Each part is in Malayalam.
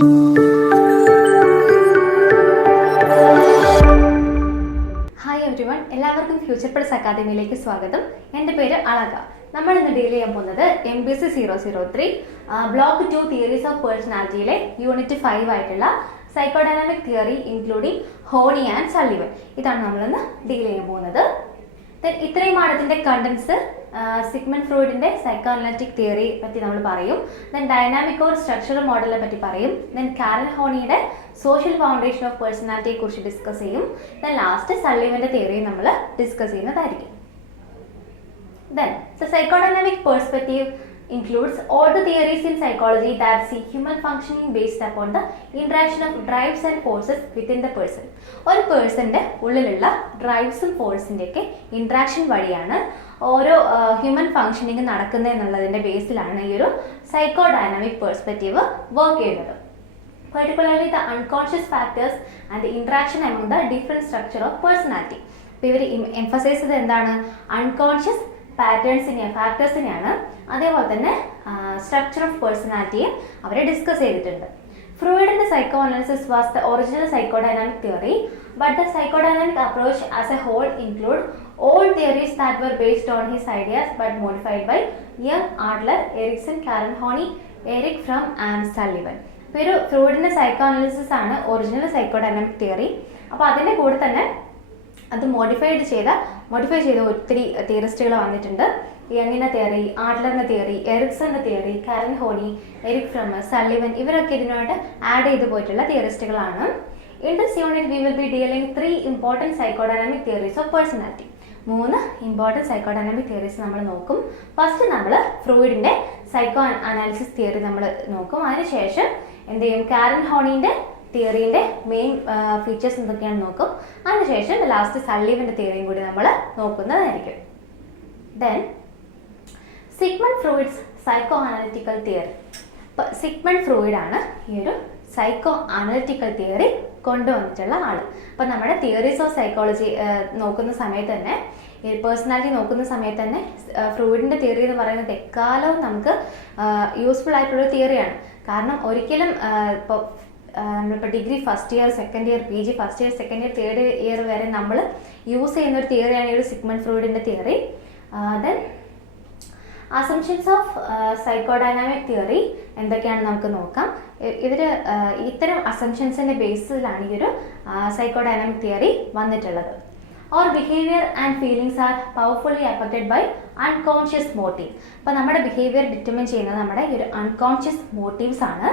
ഹായ് എവരിവൺ, എല്ലാവർക്കും ഫ്യൂച്ചർ പ്ലസ് അക്കാദമിയിലേക്ക് സ്വാഗതം. എൻ്റെ പേര് അളക. നമ്മൾ ഇന്ന് ഡീൽ ചെയ്യാൻ പോകുന്നത് MPSC 003 ബ്ലോക്ക് 2 തിയറീസ് ഓഫ് പേഴ്സണാലിറ്റിയിലെ യൂണിറ്റ് 5 ആയിട്ടുള്ള psychodynamic theory including Horney and Sullivan. ഇതാണ് നമ്മളിന്ന് ഡീൽ ചെയ്യാൻ പോകുന്നത്. ഇത്രയുമാണ് ഇതിൻ്റെ കണ്ടൻസ്. സിഗ്മണ്ട് ഫ്രോയിഡിന്റെ സൈക്കോ അനലിറ്റിക് തിയറി പറ്റി നമ്മൾ പറയും. ദെൻ ഡൈനാമിക് ഓർ സ്ട്രക്ചറൽ മോഡലിനെ പറ്റി പറയും. ദെൻ കാരൽ ഹോണിയുടെ സോഷ്യൽ ഫൗണ്ടേഷൻ ഓഫ് പേഴ്സണാലിറ്റിയെ കുറിച്ച് ഡിസ്കസ് ചെയ്യും. ദെൻ ലാസ്റ്റ് സള്ളിവന്റെ തിയറി നമ്മൾ ഡിസ്കസ് ചെയ്യുന്നതായിരിക്കും. Then, the psychodynamic perspective includes all the theories in psychology that see human functioning based upon the interaction of drives and forces within the person. ഒരു പേഴ്സന്റെ ഉള്ളിലുള്ള ഡ്രൈവ്സും ഫോഴ്സിൻ്റെ ഒക്കെ ഇൻട്രാക്ഷൻ വഴിയാണ് ഓരോ ഹ്യൂമൻ ഫങ്ഷനിങ് നടക്കുന്നത് എന്നുള്ളതിൻ്റെ ബേസിലാണ് ഈ ഒരു സൈക്കോ ഡൈനാമിക് പെർസ്പെക്റ്റീവ് വർക്ക് ചെയ്യുന്നത്. Particularly the unconscious factors and the interaction among the different structure of personality. അപ്പോൾ ഇവർ എംഫസൈസ് ചെയ്തത് എന്താണ്? അൺകോൺഷ്യസ് ഫാക്ടേഴ്സിനെയാണ്. അതേപോലെ തന്നെ സ്ട്രക്ചർ ഓഫ് പേഴ്സണാലിറ്റിയെ അവരെ ഡിസ്കസ് ചെയ്തിട്ടുണ്ട്. ഫ്രോയിഡിന്റെ psycho analysis was the original psychodynamic theory, but the psychodynamic approach as a whole include all theories that were based on his ideas but modified by Jung, Adler, Erikson, Karen Horney, Eric Fromm and Sullivan. ഇപ്പോൾ ഒരു ഫ്രോയിഡിന്റെ സൈക്കോ അനാലിസിസ് ആണ് ഒറിജിനൽ സൈക്കോഡൈനാമിക് തിയറി. അപ്പോൾ അതിൻ്റെ കൂടെ തന്നെ അത് മോഡിഫൈ ചെയ്ത ഒത്തിരി തിയറിസ്റ്റുകൾ വന്നിട്ടുണ്ട്. യങ്ങിന്റെ തിയറി, ആഡ്ലറിന്റെ തിയറി, എറിക്സന്റെ theory, Karen Horney, Erich Fromm, Sullivan, ഇവരൊക്കെ ഇതിനായിട്ട് ആഡ് ചെയ്തു പോയിട്ടുള്ള തിയറിസ്റ്റുകളാണ്. In this unit we will be dealing 3 important psychodynamic theories of personality. 3 important psychodynamic theories നമ്മൾ നോക്കും. ഫസ്റ്റ് നമ്മൾ ഫ്രോയിഡിന്റെ സൈക്കോ അനാലിസിസ് തിയറി നമ്മൾ നോക്കും. അതിനുശേഷം എന്ത് ചെയ്യും? കാരൻ ഹോണിന്റെ തിയറിന്റെ മെയിൻ ഫീച്ചേഴ്സ് എന്തൊക്കെയാണെന്ന് നോക്കും. അതിനുശേഷം ലാസ്റ്റ് സള്ളിവന്റെ തിയറിയും കൂടി നമ്മൾ നോക്കുന്നതായിരിക്കും. Then Sigmund Freud's psycho analytical theory. അപ്പോൾ സിഗ്മണ്ട് ഫ്രോയിഡ് ആണ് ഈ ഒരു സൈക്കോ അനലിറ്റിക്കൽ തിയറി കൊണ്ടുവന്നിട്ടുള്ള ആള്. അപ്പം നമ്മുടെ തിയറീസ് ഓഫ് സൈക്കോളജി നോക്കുന്ന സമയത്ത് തന്നെ, ഈ പേഴ്സണാലിറ്റി നോക്കുന്ന സമയത്ത് തന്നെ ഫ്രോയിഡിന്റെ തിയറി എന്ന് പറയുന്നത് എക്കാലവും നമുക്ക് യൂസ്ഫുൾ ആയിട്ടുള്ള തിയറിയാണ്. കാരണം ഒരിക്കലും ഇപ്പോൾ നമ്മളിപ്പോൾ degree first year, second year, PG first year, second year, third year വരെ നമ്മൾ യൂസ് ചെയ്യുന്ന ഒരു തിയറിയാണ് ഈ ഒരു സിഗ്മണ്ട് ഫ്രോയിഡിന്റെ theory. Then assumptions of psychodynamic theory എന്തൊക്കെയാണെന്ന് നമുക്ക് നോക്കാം. ഇത്തരം അസംഷൻസിന്റെ ബേസിലാണ് ഈ ഒരു സൈക്കോഡൈനാമിക് തിയറി വന്നിട്ടുള്ളത്. Our behavior and feelings are powerfully affected by unconscious motive. അപ്പോൾ നമ്മുടെ ബിഹേവിയർ ഡിറ്റർമിൻ ചെയ്യുന്നത് നമ്മുടെ ഈ ഒരു അൺകോൺഷ്യസ് മോട്ടീവ്സ് ആണ്.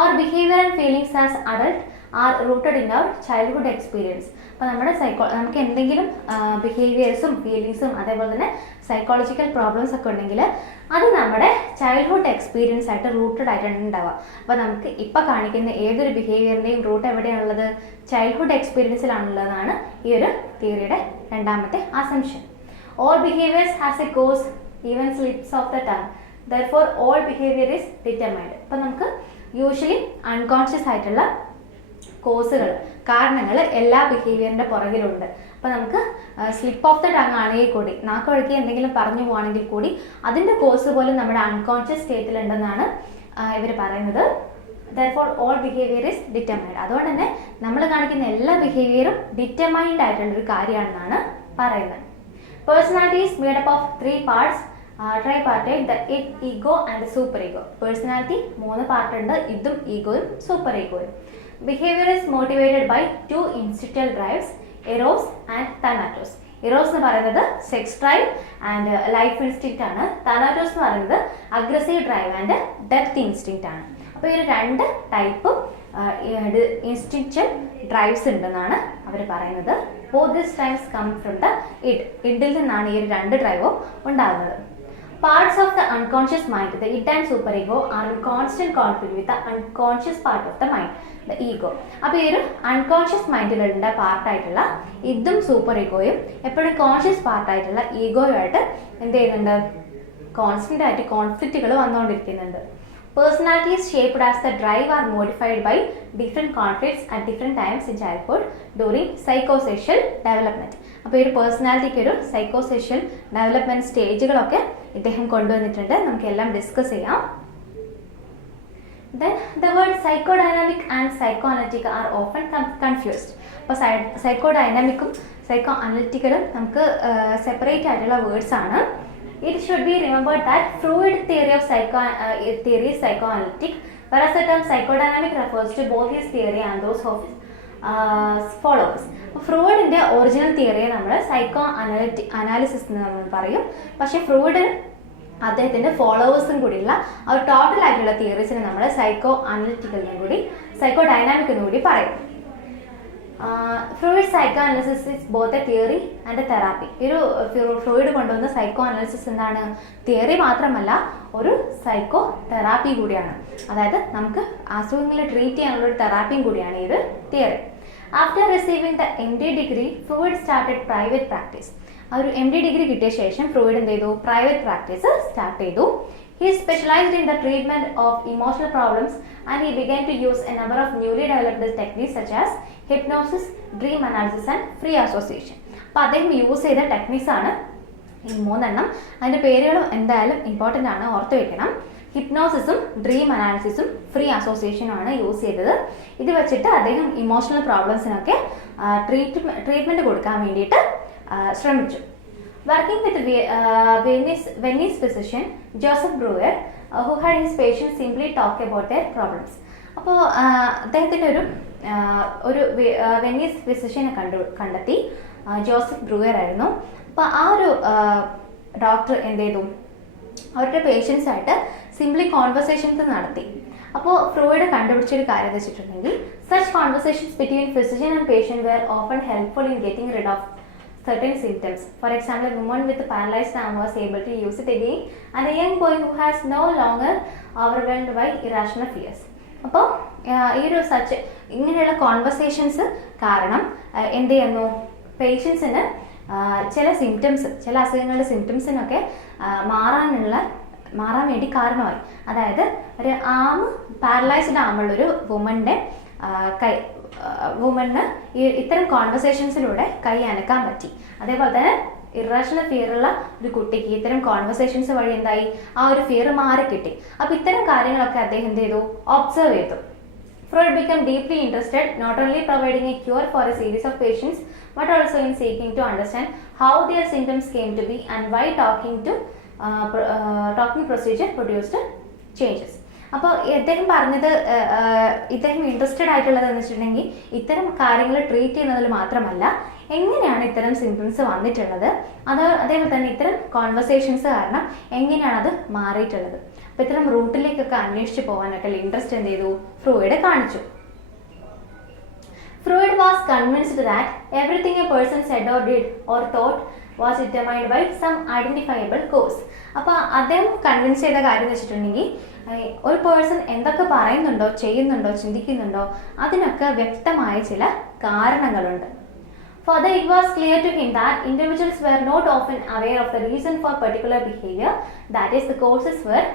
Our behavior and feelings as adult are rooted in our childhood experience. അപ്പോൾ നമ്മുടെ നമുക്ക് എന്തെങ്കിലും ബിഹേവിയേഴ്സും ഫീലിങ്സും അതേപോലെ തന്നെ സൈക്കോളജിക്കൽ പ്രോബ്ലംസ് ഒക്കെ ഉണ്ടെങ്കിൽ അത് നമ്മുടെ ചൈൽഡ്ഹുഡ് എക്സ്പീരിയൻസ് ആയിട്ട് റൂട്ടഡ് ആയിട്ടാണ് ഉണ്ടാവുക. അപ്പോൾ നമുക്ക് ഇപ്പോൾ കാണിക്കുന്ന ഏതൊരു ബിഹേവിയറിൻ്റെയും റൂട്ട് എവിടെയാണുള്ളത്? ചൈൽഡ്ഹുഡ് എക്സ്പീരിയൻസിലാണുള്ളതാണ് ഈ ഒരു തിയറിയുടെ രണ്ടാമത്തെ assumption. All behaviors has a cause, even slips of the tongue. Therefore, all behavior is determined. അപ്പോൾ നമുക്ക് യൂഷ്വലി അൺകോൺഷ്യസ് ആയിട്ടുള്ള കോസുകൾ, കാരണങ്ങൾ എല്ലാ ബിഹേവിയറിൻ്റെ പുറകിലുണ്ട്. അപ്പോൾ നമുക്ക് സ്ലിപ്പ് ഓഫ് ദ ടങ് ആണെങ്കിൽ കൂടി, നാക്ക് വഴിക്ക് എന്തെങ്കിലും പറഞ്ഞു പോവാണെങ്കിൽ കൂടി അതിൻ്റെ കോസ് പോലും നമ്മുടെ അൺകോൺഷ്യസ് സ്റ്റേറ്റിലുണ്ടെന്നാണ് ഇവർ പറയുന്നത്. Therefore, all behavior is determined. അതുകൊണ്ട് തന്നെ നമ്മൾ കാണിക്കുന്ന എല്ലാ ബിഹേവിയറും ഡിറ്റർമൈൻഡ് ആയിട്ടുള്ളൊരു കാര്യമാണെന്നാണ് പറയുന്നത്. Personality is made up of 3 parts. Tripartite, the id, ego and super ego. Personality 3 പാർട്ടുണ്ട്: ഇതും ഈഗോയും സൂപ്പർ ഈഗോയും. Behaviour is motivated by 2 instinctual drives, Eros and Thanatos. Eros എന്ന് പറയുന്നത് sex drive and life instinct ആണ്. താനാറ്റോസ് എന്ന് പറയുന്നത് aggressive drive and death instinct ആണ്. അപ്പോൾ ഈ 2 ടൈപ്പ് ഇൻസ്റ്റിങ്ക്ച്വൽ ഡ്രൈവ്സ് ഉണ്ടെന്നാണ് അവർ പറയുന്നത്. Both this drives come from the id. ഇഡിൽ നിന്നാണ് ഈ 2 ഡ്രൈവും ഉണ്ടാകുന്നത്. Parts of the unconscious mind, the id and super ego, are in constant conflict with the unconscious part of the mind, the ego. അപ്പോൾ ഈ ഒരു അൺകോൺഷ്യസ് മൈൻഡിലുള്ള പാർട്ടായിട്ടുള്ള ഇതും സൂപ്പർ ഈഗോയും എപ്പോഴും കോൺഷ്യസ് പാർട്ടായിട്ടുള്ള ഈഗോയുമായിട്ട് എന്ത് ചെയ്യുന്നുണ്ട്? കോൺസ്റ്റന്റ് ആയിട്ട് കോൺഫ്ലിക്റ്റുകൾ വന്നുകൊണ്ടിരിക്കുന്നുണ്ട്. Personality is shaped as the drive are modified by different conflicts at different times in childhood during psychosocial development. അപ്പോൾ ഈ ഒരു പേഴ്സണാലിറ്റിക്ക് ഒരു സൈക്കോസോഷ്യൽ ഡെവലപ്മെൻറ്റ് സ്റ്റേജുകളൊക്കെ ഇദ്ദേഹം കൊണ്ടുവന്നിട്ടുണ്ട്. നമുക്കെല്ലാം ഡിസ്കസ് ചെയ്യാം. Then the word psychodynamic and psychoanalytic are often confused. അപ്പോൾ സൈക്കോഡൈനാമിക്കും സൈക്കോ അനലിറ്റിക്കലും നമുക്ക് സെപ്പറേറ്റ് ആയിട്ടുള്ള വേർഡ്സ് ആണ്. It should be remembered that Freud theory is psychoanalytic, whereas the term psychodynamic refers to both his theory and those of his followers. ഫ്രോയിഡിന്റെ ഒറിജിനൽ തിയറിയെ നമ്മൾ സൈക്കോ അനാലിസിസ് എന്ന് നമ്മൾ പറയും. പക്ഷേ ഫ്രോയിഡ് അദ്ദേഹത്തിന്റെ ഫോളോവേഴ്സും കൂടിയുള്ള ആ ഒരു ടോട്ടൽ ആയിട്ടുള്ള തിയറീസിനെ നമ്മൾ സൈക്കോ അനലിറ്റിക്കലിനും കൂടി സൈക്കോ ഡൈനാമിക് കൂടി പറയും. Freud psycho analysis is both A theory and A therapy. Freud കൊണ്ടുവന്ന സൈക്കോ അനാലിസിസ് എന്താണ്? തിയറി മാത്രമല്ല, ഒരു സൈക്കോ തെറാപ്പി കൂടിയാണ്. അതായത് നമുക്ക് അസുഖങ്ങളെ ട്രീറ്റ് ചെയ്യാനുള്ള ഒരു തെറാപ്പിയും കൂടിയാണ് ഇത് theory. After receiving the MD degree, Freud started private practice. ആ ഒരു MD ഡിഗ്രി കിട്ടിയ ശേഷം ഫ്രോയിഡ് എന്ത് ചെയ്തു? പ്രൈവറ്റ് പ്രാക്ടീസ് സ്റ്റാർട്ട് ചെയ്തു. He specialized in the treatment of emotional problems and he began to use a number of newly developed techniques such as hypnosis, dream analysis and free association. അപ്പോൾ അദ്ദേഹം യൂസ് ചെയ്ത ടെക്നിക്സ് ആണ് ഈ മൂന്നെണ്ണം. അതിൻ്റെ പേരുകൾ എന്തായാലും ഇമ്പോർട്ടൻ്റ് ആണ്, ഓർത്ത് വെക്കണം. ഹിപ്നോസിസും ഡ്രീം അനാലിസിസും ഫ്രീ അസോസിയേഷനും ആണ് യൂസ് ചെയ്തത്. ഇത് വെച്ചിട്ട് അദ്ദേഹം ഇമോഷണൽ പ്രോബ്ലംസിനൊക്കെ ട്രീറ്റ്മെൻറ്റ് കൊടുക്കാൻ വേണ്ടിയിട്ട് ശ്രമിച്ചു. Working with Viennese physician Joseph Breuer, who had his patients simply talk about their problems. അപ്പോൾ അദ്ദേഹത്തിൻ്റെ ഒരു വെനീസ് ഫിസിഷ്യനെ കണ്ടെത്തി, ജോസഫ് ബ്രൂയർ ആയിരുന്നു. അപ്പോൾ ആ ഒരു ഡോക്ടർ എന്ത് ചെയ്തു? അവരുടെ പേഷ്യൻസായിട്ട് സിംപ്ലി കോൺവെർസേഷൻസ് നടത്തി. അപ്പോൾ ഫ്രോയിഡ് കണ്ടുപിടിച്ചൊരു കാര്യം എന്ന് വെച്ചിട്ടുണ്ടെങ്കിൽ, such conversations between physician and patient were often helpful in getting rid of certain symptoms. For example, a woman with a paralyzed arm was able to use it again, and a young boy who has no longer overwhelmed by irrational fears. അപ്പോൾ ഈ ഒരു ഇങ്ങനെയുള്ള കോൺവെർസേഷൻസ് കാരണം എന്ത് ചെയ്യുന്നു? പേഷ്യൻസിന് ചില സിംറ്റംസ്, ചില അസുഖങ്ങളുടെ സിംറ്റംസിനൊക്കെ മാറാൻ വേണ്ടി കാരണമായി. അതായത് ഒരു പാരലൈസ്ഡ് ആമുള്ളൊരു വുമണ് ഇത്തരം കോൺവെർസേഷൻസിലൂടെ കൈ അനക്കാൻ പറ്റി. അതേപോലെ തന്നെ ഇറേഷണൽ ഫിയർ ഉള്ള ഒരു കുട്ടിക്ക് ഇത്തരം കോൺവെർസേഷൻസ് വഴി എന്തായി? ആ ഒരു ഫിയർ മാറി കിട്ടി. അപ്പോൾ ഇത്തരം കാര്യങ്ങളൊക്കെ അദ്ദേഹം എന്ത് ചെയ്തു? ഒബ്സർവ് ചെയ്തു. Freud became deeply interested, not only providing a cure for a series of patients, but also in seeking to understand how their symptoms came to be and why talking procedure produced changes. അപ്പോൾ ഇദ്ദേഹം പറഞ്ഞത്, ഇദ്ദേഹം ഇൻട്രസ്റ്റഡ് ആയിട്ടുള്ളത് എന്ന് വെച്ചിട്ടുണ്ടെങ്കിൽ ഇത്തരം കാര്യങ്ങൾ ട്രീറ്റ് ചെയ്യുന്നതിൽ മാത്രമല്ല, എങ്ങനെയാണ് ഇത്തരം സിംറ്റംസ് വന്നിട്ടുള്ളത്, അതേപോലെ തന്നെ ഇത്തരം കോൺവെർസേഷൻസ് കാരണം എങ്ങനെയാണ് അത് മാറിയിട്ടുള്ളത്. അപ്പോൾ ഇത്തരം റൂട്ടിലേക്കൊക്കെ അന്വേഷിച്ച് പോകാനൊക്കെ ഇൻട്രസ്റ്റ് എന്ത് ചെയ്തു? ഫ്രോയിഡ് കാണിച്ചു. Freud was convinced that everything a person said or did or thought was determined by some identifiable cause. അപ്പോൾ അദ്ദേഹം കൺവിൻസ് ചെയ്ത കാര്യം എന്ന് വെച്ചിട്ടുണ്ടെങ്കിൽ, ഒരു പേഴ്സൺ എന്തൊക്കെ പറയുന്നുണ്ടോ, ചെയ്യുന്നുണ്ടോ, ചിന്തിക്കുന്നുണ്ടോ അതിനൊക്കെ വ്യക്തമായ ചില കാരണങ്ങളുണ്ട്. Further, it was clear to him that individuals were not often aware of the reason for particular behavior, that is, the causes were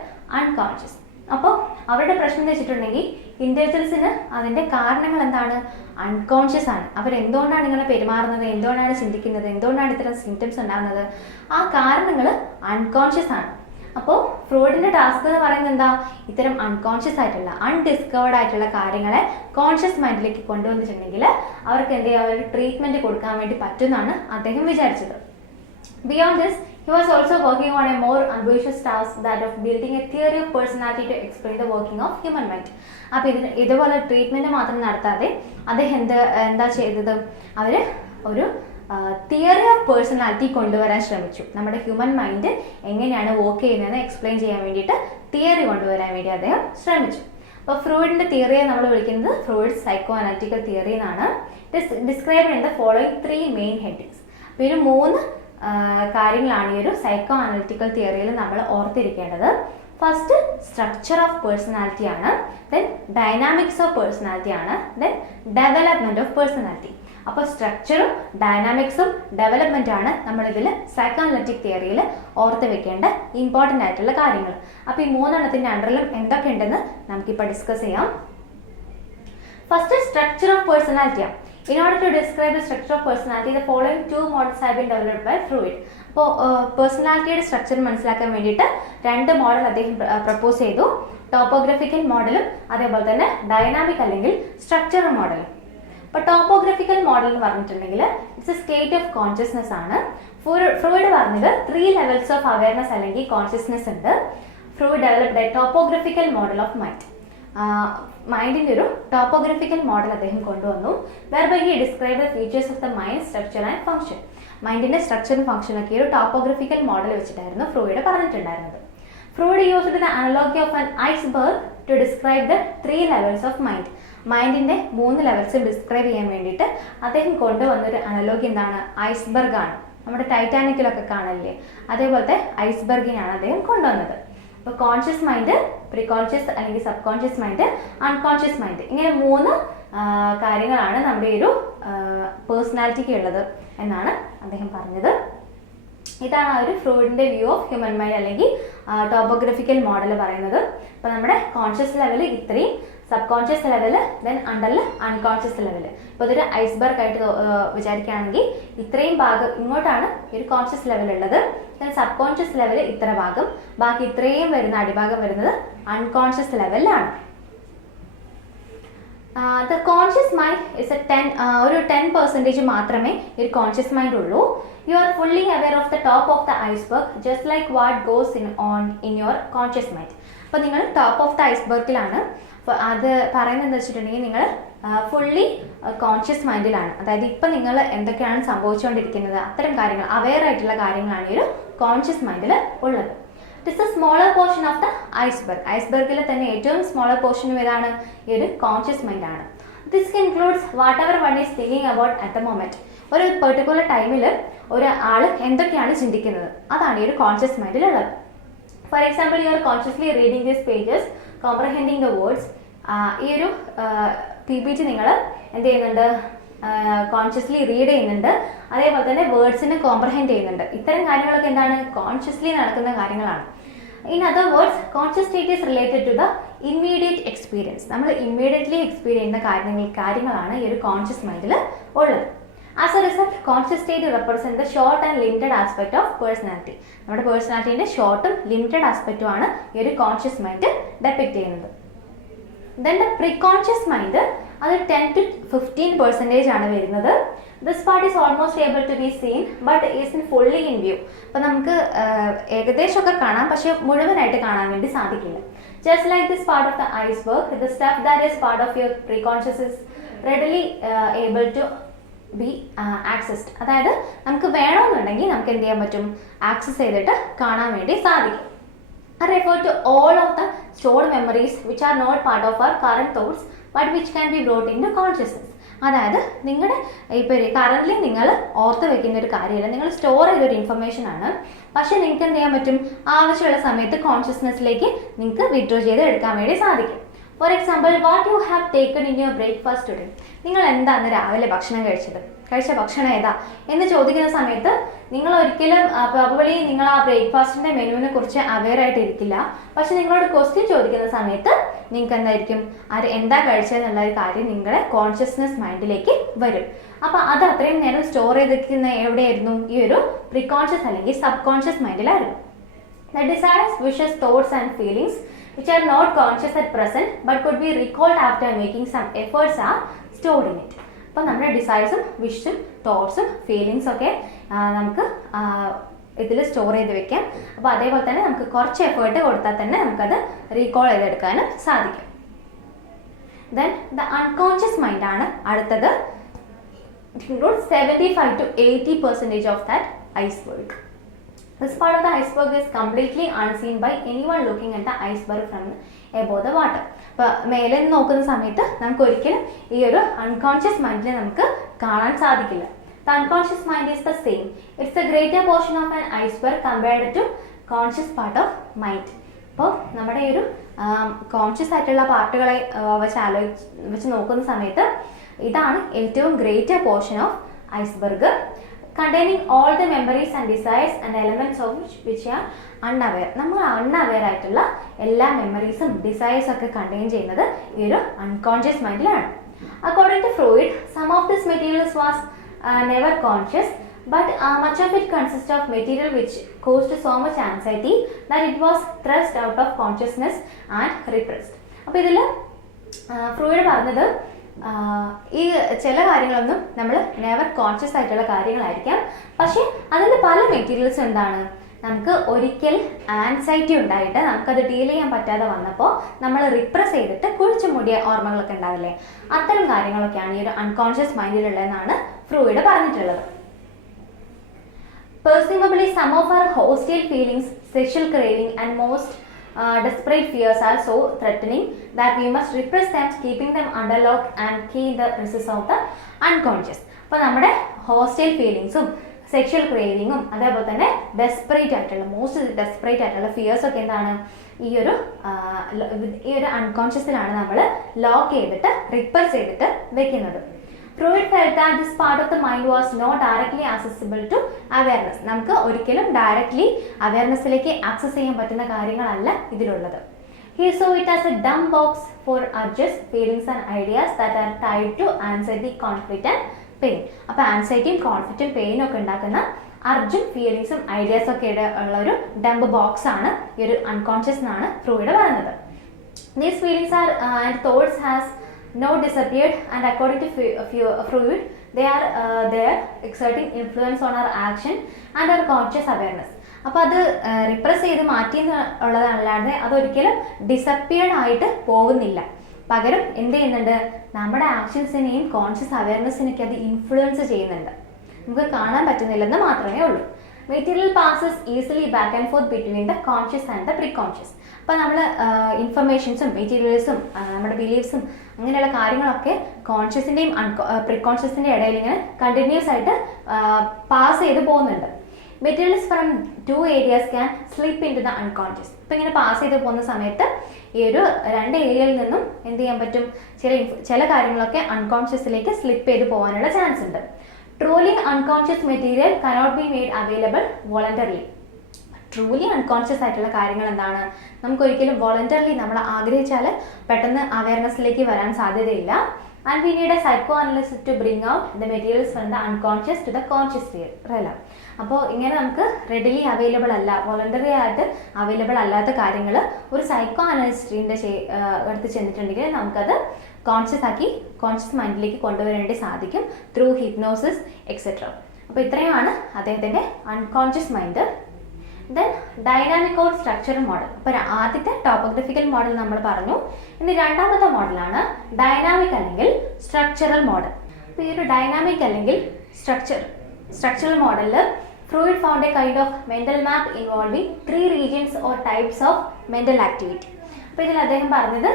unconscious. അപ്പോൾ അവരുടെ പ്രശ്നം എന്ന് വെച്ചിട്ടുണ്ടെങ്കിൽ ഇൻഡിവിജ്വൽസിന് അതിൻ്റെ കാരണങ്ങൾ എന്താണ്? അൺകോൺഷ്യസ് ആണ്. അവരെന്തുകൊണ്ടാണ് ഇങ്ങനെ പെരുമാറുന്നത്, എന്തുകൊണ്ടാണ് ചിന്തിക്കുന്നത്, എന്തുകൊണ്ടാണ് ഇത്തരം സിംറ്റംസ് ഉണ്ടാകുന്നത്, ആ കാരണങ്ങൾ അൺകോൺഷ്യസ് ആണ്. അപ്പോൾ ഫ്രോയിഡിൻ്റെ ടാസ്ക് എന്ന് പറയുന്നത് എന്താ? ഇത്തരം അൺകോൺഷ്യസ് ആയിട്ടുള്ള അൺഡിസ്കവേർഡ് ആയിട്ടുള്ള കാര്യങ്ങളെ കോൺഷ്യസ് മൈൻഡിലേക്ക് കൊണ്ടുവന്നിട്ടുണ്ടെങ്കിൽ അവർക്ക് എന്ത് ചെയ്യാൻ ഒരു ട്രീറ്റ്മെൻറ്റ് കൊടുക്കാൻ വേണ്ടി പറ്റുമെന്നാണ് അദ്ദേഹം വിചാരിച്ചത്. Beyond this, he was also working on a more ambitious task, that of building a theory of personality to explain the working of human mind. അപ്പോൾ ഇതുപോലെ ട്രീറ്റ്മെൻറ്റ് മാത്രം നടത്താതെ അദ്ദേഹം എന്താ ചെയ്തത്? അവർ ഒരു തിയറി ഓഫ് പേഴ്സണാലിറ്റി കൊണ്ടുവരാൻ ശ്രമിച്ചു. നമ്മുടെ ഹ്യൂമൻ മൈൻഡ് എങ്ങനെയാണ് വർക്ക് ചെയ്യുന്നതെന്ന് എക്സ്പ്ലെയിൻ ചെയ്യാൻ വേണ്ടിയിട്ട് തിയറി കൊണ്ടുവരാൻ വേണ്ടി അദ്ദേഹം ശ്രമിച്ചു. അപ്പോൾ ഫ്രോയിഡിൻ്റെ തിയറിയെ നമ്മൾ വിളിക്കുന്നത് ഫ്രോയിഡ് സൈക്കോ അനാലിറ്റിക്കൽ തിയറി എന്നാണ്. ഡിസ്ക്രൈബ് ചെയ്യുന്ന ഫോളോയിങ് 3 മെയിൻ ഹെഡിങ്സ്. അപ്പോൾ ഒരു 3 കാര്യങ്ങളാണ് ഈ ഒരു സൈക്കോ അനാലിറ്റിക്കൽ തിയറിയിൽ നമ്മൾ ഓർത്തിരിക്കേണ്ടത്. ഫസ്റ്റ് സ്ട്രക്ചർ ഓഫ് പേഴ്സണാലിറ്റി ആണ്, ദെൻ ഡൈനാമിക്സ് ഓഫ് പേഴ്സണാലിറ്റി ആണ്, ദെൻ ഡെവലപ്മെന്റ് ഓഫ് പേഴ്സണാലിറ്റി. അപ്പോൾ സ്ട്രക്ചറും ഡൈനാമിക്സും ഡെവലപ്മെന്റ് ആണ് നമ്മളിതിൽ സൈക്കോ അനാലിറ്റിക് തിയറിയിൽ ഓർത്ത് വെക്കേണ്ട ഇമ്പോർട്ടൻ്റ് ആയിട്ടുള്ള കാര്യങ്ങൾ. അപ്പോൾ ഈ 3 എണ്ണത്തിൻ്റെ അണ്ടറിലും എന്തൊക്കെ ഉണ്ടെന്ന് നമുക്കിപ്പോൾ ഡിസ്കസ് ചെയ്യാം. ഫസ്റ്റ് സ്ട്രക്ചർ ഓഫ് പേഴ്സണാലിറ്റി ആണ്. In order to describe the structure of personality, the following 2 models have been developed by Freud. അപ്പോൾ പേഴ്സണാലിറ്റിയുടെ സ്ട്രക്ചർ മനസ്സിലാക്കാൻ വേണ്ടിയിട്ട് 2 മോഡൽ അദ്ദേഹം പ്രപ്പോസ് ചെയ്തു. ടോപ്പോഗ്രഫിക്കൽ മോഡലും അതേപോലെ തന്നെ ഡൈനാമിക് അല്ലെങ്കിൽ സ്ട്രക്ചറൽ മോഡലും. അപ്പോൾ ടോപ്പോഗ്രഫിക്കൽ മോഡൽ എന്ന് പറഞ്ഞിട്ടുണ്ടെങ്കിൽ it's a state of consciousness ആണ്. ഫ്രോയിഡ് പറഞ്ഞത് 3 ലെവൽസ് ഓഫ് അവയർനെസ് അല്ലെങ്കിൽ കോൺഷ്യസ്നെസ് ഉണ്ട്. Freud developed a topographical model of mind. മൈൻഡിന്റെ ഒരു ടോപ്പോഗ്രഫിക്കൽ മോഡൽ അദ്ദേഹം കൊണ്ടുവന്നു. Whereby he describe the features of the mind, structure and function. മൈൻഡിന്റെ സ്ട്രക്ചറും ഫംഗ്ഷനൊക്കെ ഒരു ടോപ്പോഗ്രഫിക്കൽ മോഡൽ വെച്ചിട്ടായിരുന്നു ഫ്രോയിഡ് പറഞ്ഞിട്ടുണ്ടായിരുന്നത്. Freud used the analogy of an iceberg to describe the 3 levels of mind. മൈൻഡിന്റെ 3 ലെവൽസ് ഡിസ്ക്രൈബ് ചെയ്യാൻ വേണ്ടിയിട്ട് അദ്ദേഹം കൊണ്ടുവന്നൊരു അനലോഗി എന്താണ്? ഐസ്ബർഗ് ആണ്. നമ്മുടെ ടൈറ്റാനിക്കിലൊക്കെ കാണല്ലേ, അതേപോലത്തെ ഐസ്ബർഗിനാണ് അദ്ദേഹം കൊണ്ടുവന്നത്. അപ്പോൾ കോൺഷ്യസ് മൈൻഡ്, പ്രീ കോൺഷ്യസ് അല്ലെങ്കിൽ sub conscious mind, unconscious mind, ഇങ്ങനെ 3 കാര്യങ്ങളാണ് നമ്മുടെ ഒരു പേഴ്സണാലിറ്റിക്ക് ഉള്ളത് എന്നാണ് അദ്ദേഹം പറഞ്ഞത്. ഇതാണ് ആ ഒരു ഫ്രോയിഡിന്റെ വ്യൂ ഓഫ് ഹ്യൂമൻ മൈൻഡ് അല്ലെങ്കിൽ ടോപ്പോഗ്രഫിക്കൽ മോഡൽ പറയുന്നത്. അപ്പോൾ നമ്മുടെ കോൺഷ്യസ് ലെവൽ ഇത്രയും, സബ് കോൺഷ്യസ് ലെവൽ, ദെൻ അണ്ടറിൽ അൺകോൺഷ്യസ് ലെവൽ. ഇപ്പോൾ ഇതൊരു ഐസ്ബർഗ് ആയിട്ട് വിചാരിക്കുകയാണെങ്കിൽ ഇത്രയും ഭാഗം ഇങ്ങോട്ടാണ് ഒരു കോൺഷ്യസ് ലെവൽ ഉള്ളത്. ദെൻ സബ് കോൺഷ്യസ് ലെവൽ ഇത്ര ഭാഗം, ബാക്കി ഇത്രയും വരുന്ന അടിഭാഗം വരുന്നത് അൺകോൺഷ്യസ് ലെവലിലാണ്. ദ കോൺഷ്യസ് മൈൻഡ് ഇസ് ഒരു 10% മാത്രമേ ഒരു കോൺഷ്യസ് മൈൻഡ് ഉള്ളൂ. You are fully aware of the top of the iceberg just like what goes in your conscious mind. അപ്പോൾ നിങ്ങൾ ടോപ്പ് ഓഫ് ദ ഐസ്ബർഗിലാണ്. അപ്പോൾ അത് പറയുന്നത് എന്താ വെച്ചിട്ടുണ്ടെങ്കിൽ നിങ്ങൾ ഫുള്ളി കോൺഷ്യസ് മൈൻഡിലാണ്. അതായത് ഇപ്പം നിങ്ങൾ എന്തൊക്കെയാണ് സംഭവിച്ചുകൊണ്ടിരിക്കുന്നത് അത്തരം കാര്യങ്ങൾ, അവെയർ ആയിട്ടുള്ള കാര്യങ്ങളാണ് ഈ ഒരു കോൺഷ്യസ് മൈൻഡിൽ ഉള്ളത്. It is a smaller portion of the iceberg. ഐസ്ബർഗിൽ തന്നെ ഏറ്റവും സ്മോളർ പോർഷനും ഏതാണ്? ഈ ഒരു കോൺഷ്യസ് മൈൻഡ് ആണ്. This includes whatever one is thinking about at the moment. ഒരു പെർട്ടിക്കുലർ ടൈമിൽ ഒരു ആൾ എന്തൊക്കെയാണ് ചിന്തിക്കുന്നത് അതാണ് ഈ ഒരു കോൺഷ്യസ് മൈൻഡിലുള്ളത്. For example, you are consciously reading these pages, comprehending the words. ഈ ഒരു PPT നിങ്ങൾ എന്ത് ചെയ്യുന്നുണ്ട്? കോൺഷ്യസ്ലി റീഡ് ചെയ്യുന്നുണ്ട്, അതേപോലെ തന്നെ വേർഡ്സിനെ കോംപ്രഹെൻഡ് ചെയ്യുന്നുണ്ട്. ഇത്തരം കാര്യങ്ങളൊക്കെ എന്താണ്? കോൺഷ്യസ്ലി നടക്കുന്ന കാര്യങ്ങളാണ്. In other words, conscious state is related to the immediate experience. നമ്മൾ ഇമ്മീഡിയറ്റ്ലി എക്സ്പീരിയൻസ് ചെയ്യുന്ന കാര്യങ്ങളാണ് ഈ ഒരു കോൺഷ്യസ് മൈൻഡിൽ ഉള്ളത്. As a result, conscious state represent the short and limited aspect of personality. നമ്മുടെ പേഴ്സണാലിറ്റിന്റെ ഷോർട്ടും ലിമിറ്റഡ് ആസ്പെക്റ്റും ആണ് ഈ ഒരു കോൺഷ്യസ് മൈൻഡ് ഡെപ്പിക്ട് ചെയ്യുന്നത്. ദെൻ ദ പ്രീകോൺഷ്യസ് മൈൻഡ് അത് 10 to 15% ആണ് വരുന്നത്. This part is almost able to be seen but is fully in view. അപ്പോൾ നമുക്ക് ഏകദേശമൊക്കെ കാണാം, പക്ഷെ മുഴുവനായിട്ട് കാണാൻ വേണ്ടി സാധിക്കില്ല. Just like this part of the iceberg, the stuff that is part of your preconscious is readily able to be accessed. അതായത് നമുക്ക് വേണമെന്നുണ്ടെങ്കിൽ നമുക്ക് എന്ത് ചെയ്യാൻ പറ്റും? ആക്സസ് ചെയ്തിട്ട് കാണാൻ വേണ്ടി സാധിക്കും. I refer to all of the stored memories which are not part of our current thoughts but which can be brought into consciousness. അതായത് നിങ്ങളുടെ ഇപ്പോൾ കറൻ്റ്ലി നിങ്ങൾ ഓർത്ത് വെക്കുന്ന ഒരു കാര്യമല്ല, നിങ്ങൾ സ്റ്റോർ ചെയ്തൊരു ഇൻഫർമേഷൻ ആണ്. പക്ഷേ നിങ്ങൾക്ക് എന്ത് ചെയ്യാൻ പറ്റും? ആവശ്യമുള്ള സമയത്ത് കോൺഷ്യസ്നെസ്സിലേക്ക് നിങ്ങൾക്ക് വിഡ്രോ ചെയ്ത് എടുക്കാൻ വേണ്ടി സാധിക്കും. For example, what you have taken in your breakfast today. നിങ്ങൾ എന്താണ് രാവിലെ ഭക്ഷണം കഴിച്ച ഭക്ഷണം ഏതാ എന്ന് ചോദിക്കുന്ന സമയത്ത് നിങ്ങൾ ഒരിക്കലും പ്രോബബ്ലി നിങ്ങൾ ആ ബ്രേക്ക്ഫാസ്റ്റിന്റെ മെനുവിനെ കുറിച്ച് അവെയർ ആയിട്ട് ഇരിക്കില്ല. പക്ഷെ നിങ്ങളോട് ക്വസ്റ്റ്യൻ ചോദിക്കുന്ന സമയത്ത് നിങ്ങൾക്ക് എന്തായിരിക്കും? എന്താ കഴിച്ചതെന്നുള്ള ഒരു കാര്യം നിങ്ങളുടെ കോൺഷ്യസ്നെസ് മൈൻഡിലേക്ക് വരും. അപ്പൊ അത് അത്രയും നേരം സ്റ്റോർ ചെയ്തിരിക്കുന്ന എവിടെയായിരുന്നു? ഈ ഒരു പ്രീകോൺഷ്യസ് അല്ലെങ്കിൽ സബ് കോൺഷ്യസ് മൈൻഡിലായിരുന്നു. The desires, wishes, thoughts and feelings which are not conscious at present but could be recalled after making some efforts are stored in it. അപ്പോൾ നമ്മുടെ ഡിസൈർസും വിഷും തോട്ട്സും ഫീലിങ്സും ഒക്കെ നമുക്ക് ഇതിൽ സ്റ്റോർ ചെയ്ത് വെക്കാം. അപ്പോൾ അതേപോലെ തന്നെ നമുക്ക് കുറച്ച് എഫേർട്ട് കൊടുത്താൽ തന്നെ നമുക്കത് റീകോൾ ചെയ്തെടുക്കാനും സാധിക്കും. ദെൻ ദ അൺകോൺഷ്യസ് മൈൻഡ് ആണ് അടുത്തത്. It includes 75 to 80% of that iceberg. This part of the iceberg is completely unseen by anyone looking at the iceberg from above the water. അപ്പോൾ മേലെ നിന്ന് നോക്കുന്ന സമയത്ത് നമുക്ക് ഒരിക്കലും ഈ ഒരു അൺകോൺഷ്യസ് മൈൻഡിനെ നമുക്ക് കാണാൻ സാധിക്കില്ല. The unconscious mind is the same. It's the greater portion of an iceberg compared to conscious part of mind. അപ്പോൾ നമ്മുടെ ഈ ഒരു കോൺഷ്യസ് ആയിട്ടുള്ള പാർട്ടുകളെ വെച്ച് നോക്കുന്ന സമയത്ത് ഇതാണ് ഏറ്റവും greater portion of iceberg, containing all the memories and desires and elements of which are unaware. നമ്മൾ അൺഅവെയർ ആയിട്ടുള്ള എല്ലാ മെമ്മറീസും ഡിസയേഴ്സും ഒക്കെ കണ്ടെയ്ൻ ചെയ്യുന്നത് ഈ ഒരു unconscious മൈൻഡിലാണ്. According to Freud, some of this materials was never conscious but much of it consists of material which caused so much anxiety that it was thrust out of consciousness and repressed. അപ്പോൾ ഇതിൽ ഫ്രോയിഡ് പറഞ്ഞത് ഈ ചില കാര്യങ്ങളൊന്നും നമ്മൾ നെവർ കോൺഷ്യസ് ആയിട്ടുള്ള കാര്യങ്ങളായിരിക്കാം, പക്ഷേ അതിൻ്റെ പല മെറ്റീരിയൽസ് എന്താണ് നമുക്ക് ഒരിക്കൽ ആൻസൈറ്റി ഉണ്ടായിട്ട് നമുക്കത് ഡീൽ ചെയ്യാൻ പറ്റാതെ വന്നപ്പോൾ നമ്മൾ റിപ്രസ് ചെയ്തിട്ട് കുഴിച്ചു മൂടിയ ഓർമ്മകളൊക്കെ ഉണ്ടാവില്ലേ, അത്തരം കാര്യങ്ങളൊക്കെയാണ് ഈ ഒരു അൺകോൺഷ്യസ് മൈൻഡിലുള്ളതെന്നാണ് ഫ്രോയിഡ് പറഞ്ഞിട്ടുള്ളത്. Presumably, some of our hostile feelings, sexual craving, and most desperate fears are so threatening that we must repress them, keeping them under lock and key in the recesses of the unconscious. അപ്പോൾ നമ്മുടെ ഹോസ്റ്റൈൽ ഫീലിങ്സും സെക്ഷൽ ക്രേവിങ്ങും അതേപോലെ തന്നെ മോസ്റ്റ് ഡെസ്പറേറ്റ് ആയിട്ടുള്ള ഫിയേഴ്സ് ഒക്കെ എന്താണ് ഈ ഒരു അൺകോൺഷ്യസിലാണ് നമ്മൾ ലോക്ക് ചെയ്തിട്ട് റിപ്രസ് ചെയ്തിട്ട് വെക്കുന്നത്. Freud felt that this part of the mind was not directly accessible to awareness. നമുക്ക് ഒരിക്കലും ഡയറക്റ്റ്ലി അവയർനെസ്സിലേക്ക് ആക്സസ് ചെയ്യാൻ പറ്റുന്ന കാര്യങ്ങളല്ല ഇതിലുള്ളത്. He saw it as a dumb box for urges, feelings and ideas that are tied to anxiety, conflict and pain. അപ്പോൾ ആൻസൈറ്റിയും കോൺഫ്ലിക്റ്റും പെയിനും ഒക്കെ ഉണ്ടാക്കുന്ന അർജും ഫീലിങ്സും ഐഡിയാസും ഒക്കെ ഉള്ള ഒരു ഡംബ് ബോക്സ് ആണ് ഈ ഒരു അൺകോൺഷ്യസ് എന്നാണ് ഫ്രോയിഡ് പറയുന്നത്. These feelings are and thoughts has not disappeared, and according to Freud, they are there exerting influence on our action and our conscious awareness. അപ്പോൾ അത് റിപ്രസ് ചെയ്ത് മാറ്റി എന്നുള്ളതല്ലാതെ അതൊരിക്കലും ഡിസപ്പിയർഡ് ആയിട്ട് പോകുന്നില്ല, പകരം എന്ത് ചെയ്യുന്നുണ്ട് നമ്മുടെ ആക്ഷൻസിനെയും കോൺഷ്യസ് അവയർനെസ്സിനൊക്കെ അത് ഇൻഫ്ലുവൻസ് ചെയ്യുന്നുണ്ട്, നമുക്ക് കാണാൻ പറ്റുന്നില്ലെന്ന് മാത്രമേ ഉള്ളൂ. Material passes easily back and fourth between the conscious and the pre conscious. അപ്പോൾ നമ്മൾ ഇൻഫർമേഷൻസും മെറ്റീരിയൽസും നമ്മുടെ ബിലീഫ്സും അങ്ങനെയുള്ള കാര്യങ്ങളൊക്കെ കോൺഷ്യസിൻ്റെയും പ്രീ കോൺഷ്യസിൻ്റെ ഇടയിൽ ഇങ്ങനെ കണ്ടിന്യൂസ് ആയിട്ട് പാസ് ചെയ്ത് പോകുന്നുണ്ട്. Materials from 2 areas can slip into the unconscious. ഇപ്പം ഇങ്ങനെ പാസ് ചെയ്ത് പോകുന്ന സമയത്ത് ഈ ഒരു 2 ഏരിയയിൽ നിന്നും എന്ത് ചെയ്യാൻ പറ്റും, ചില കാര്യങ്ങളൊക്കെ അൺകോൺഷ്യസിലേക്ക് സ്ലിപ്പ് ചെയ്ത് പോകാനുള്ള ചാൻസ് ഉണ്ട്. Truly unconscious material cannot be made available voluntarily. Truly unconscious ആയിട്ടുള്ള കാര്യങ്ങൾ എന്താണ്, നമുക്കൊരിക്കലും വോളണ്ടറിലി നമ്മൾ ആഗ്രഹിച്ചാൽ പെട്ടെന്ന് അവയർനെസ്സിലേക്ക് വരാൻ സാധ്യതയില്ല. And we need a psychoanalyst to bring out the materials from the unconscious to the conscious realm. അപ്പോൾ ഇങ്ങനെ നമുക്ക് റെഡിലി അവൈലബിൾ അല്ല, വോളണ്ടറി ആയിട്ട് അവൈലബിൾ അല്ലാത്ത കാര്യങ്ങൾ ഒരു സൈക്കോ അനലിസ്റ്റിൻ്റെ അടുത്ത് ചെന്നിട്ടുണ്ടെങ്കിൽ നമുക്കത് കോൺഷ്യസ് മൈൻഡിലേക്ക് കൊണ്ടുവരേണ്ടി സാധിക്കും ത്രൂ ഹിപ്നോസിസ് എക്സെട്ര. അപ്പോൾ ഇത്രയുമാണ് അദ്ദേഹത്തിൻ്റെ unconscious mind. Then dynamic or structural model. അപ്പോൾ ആദ്യത്തെ ടോപ്പോഗ്രഫിക്കൽ മോഡൽ നമ്മൾ പറഞ്ഞു, ഇനി രണ്ടാമത്തെ മോഡലാണ് ഡൈനാമിക് അല്ലെങ്കിൽ സ്ട്രക്ചറൽ മോഡൽ. അപ്പോൾ ഈ ഒരു ഡൈനാമിക് അല്ലെങ്കിൽ സ്ട്രക്ചറൽ മോഡലിൽ Freud found a kind of mental map involving 3 regions or types of mental activity. അപ്പോൾ ഇതിൽ അദ്ദേഹം പറഞ്ഞത്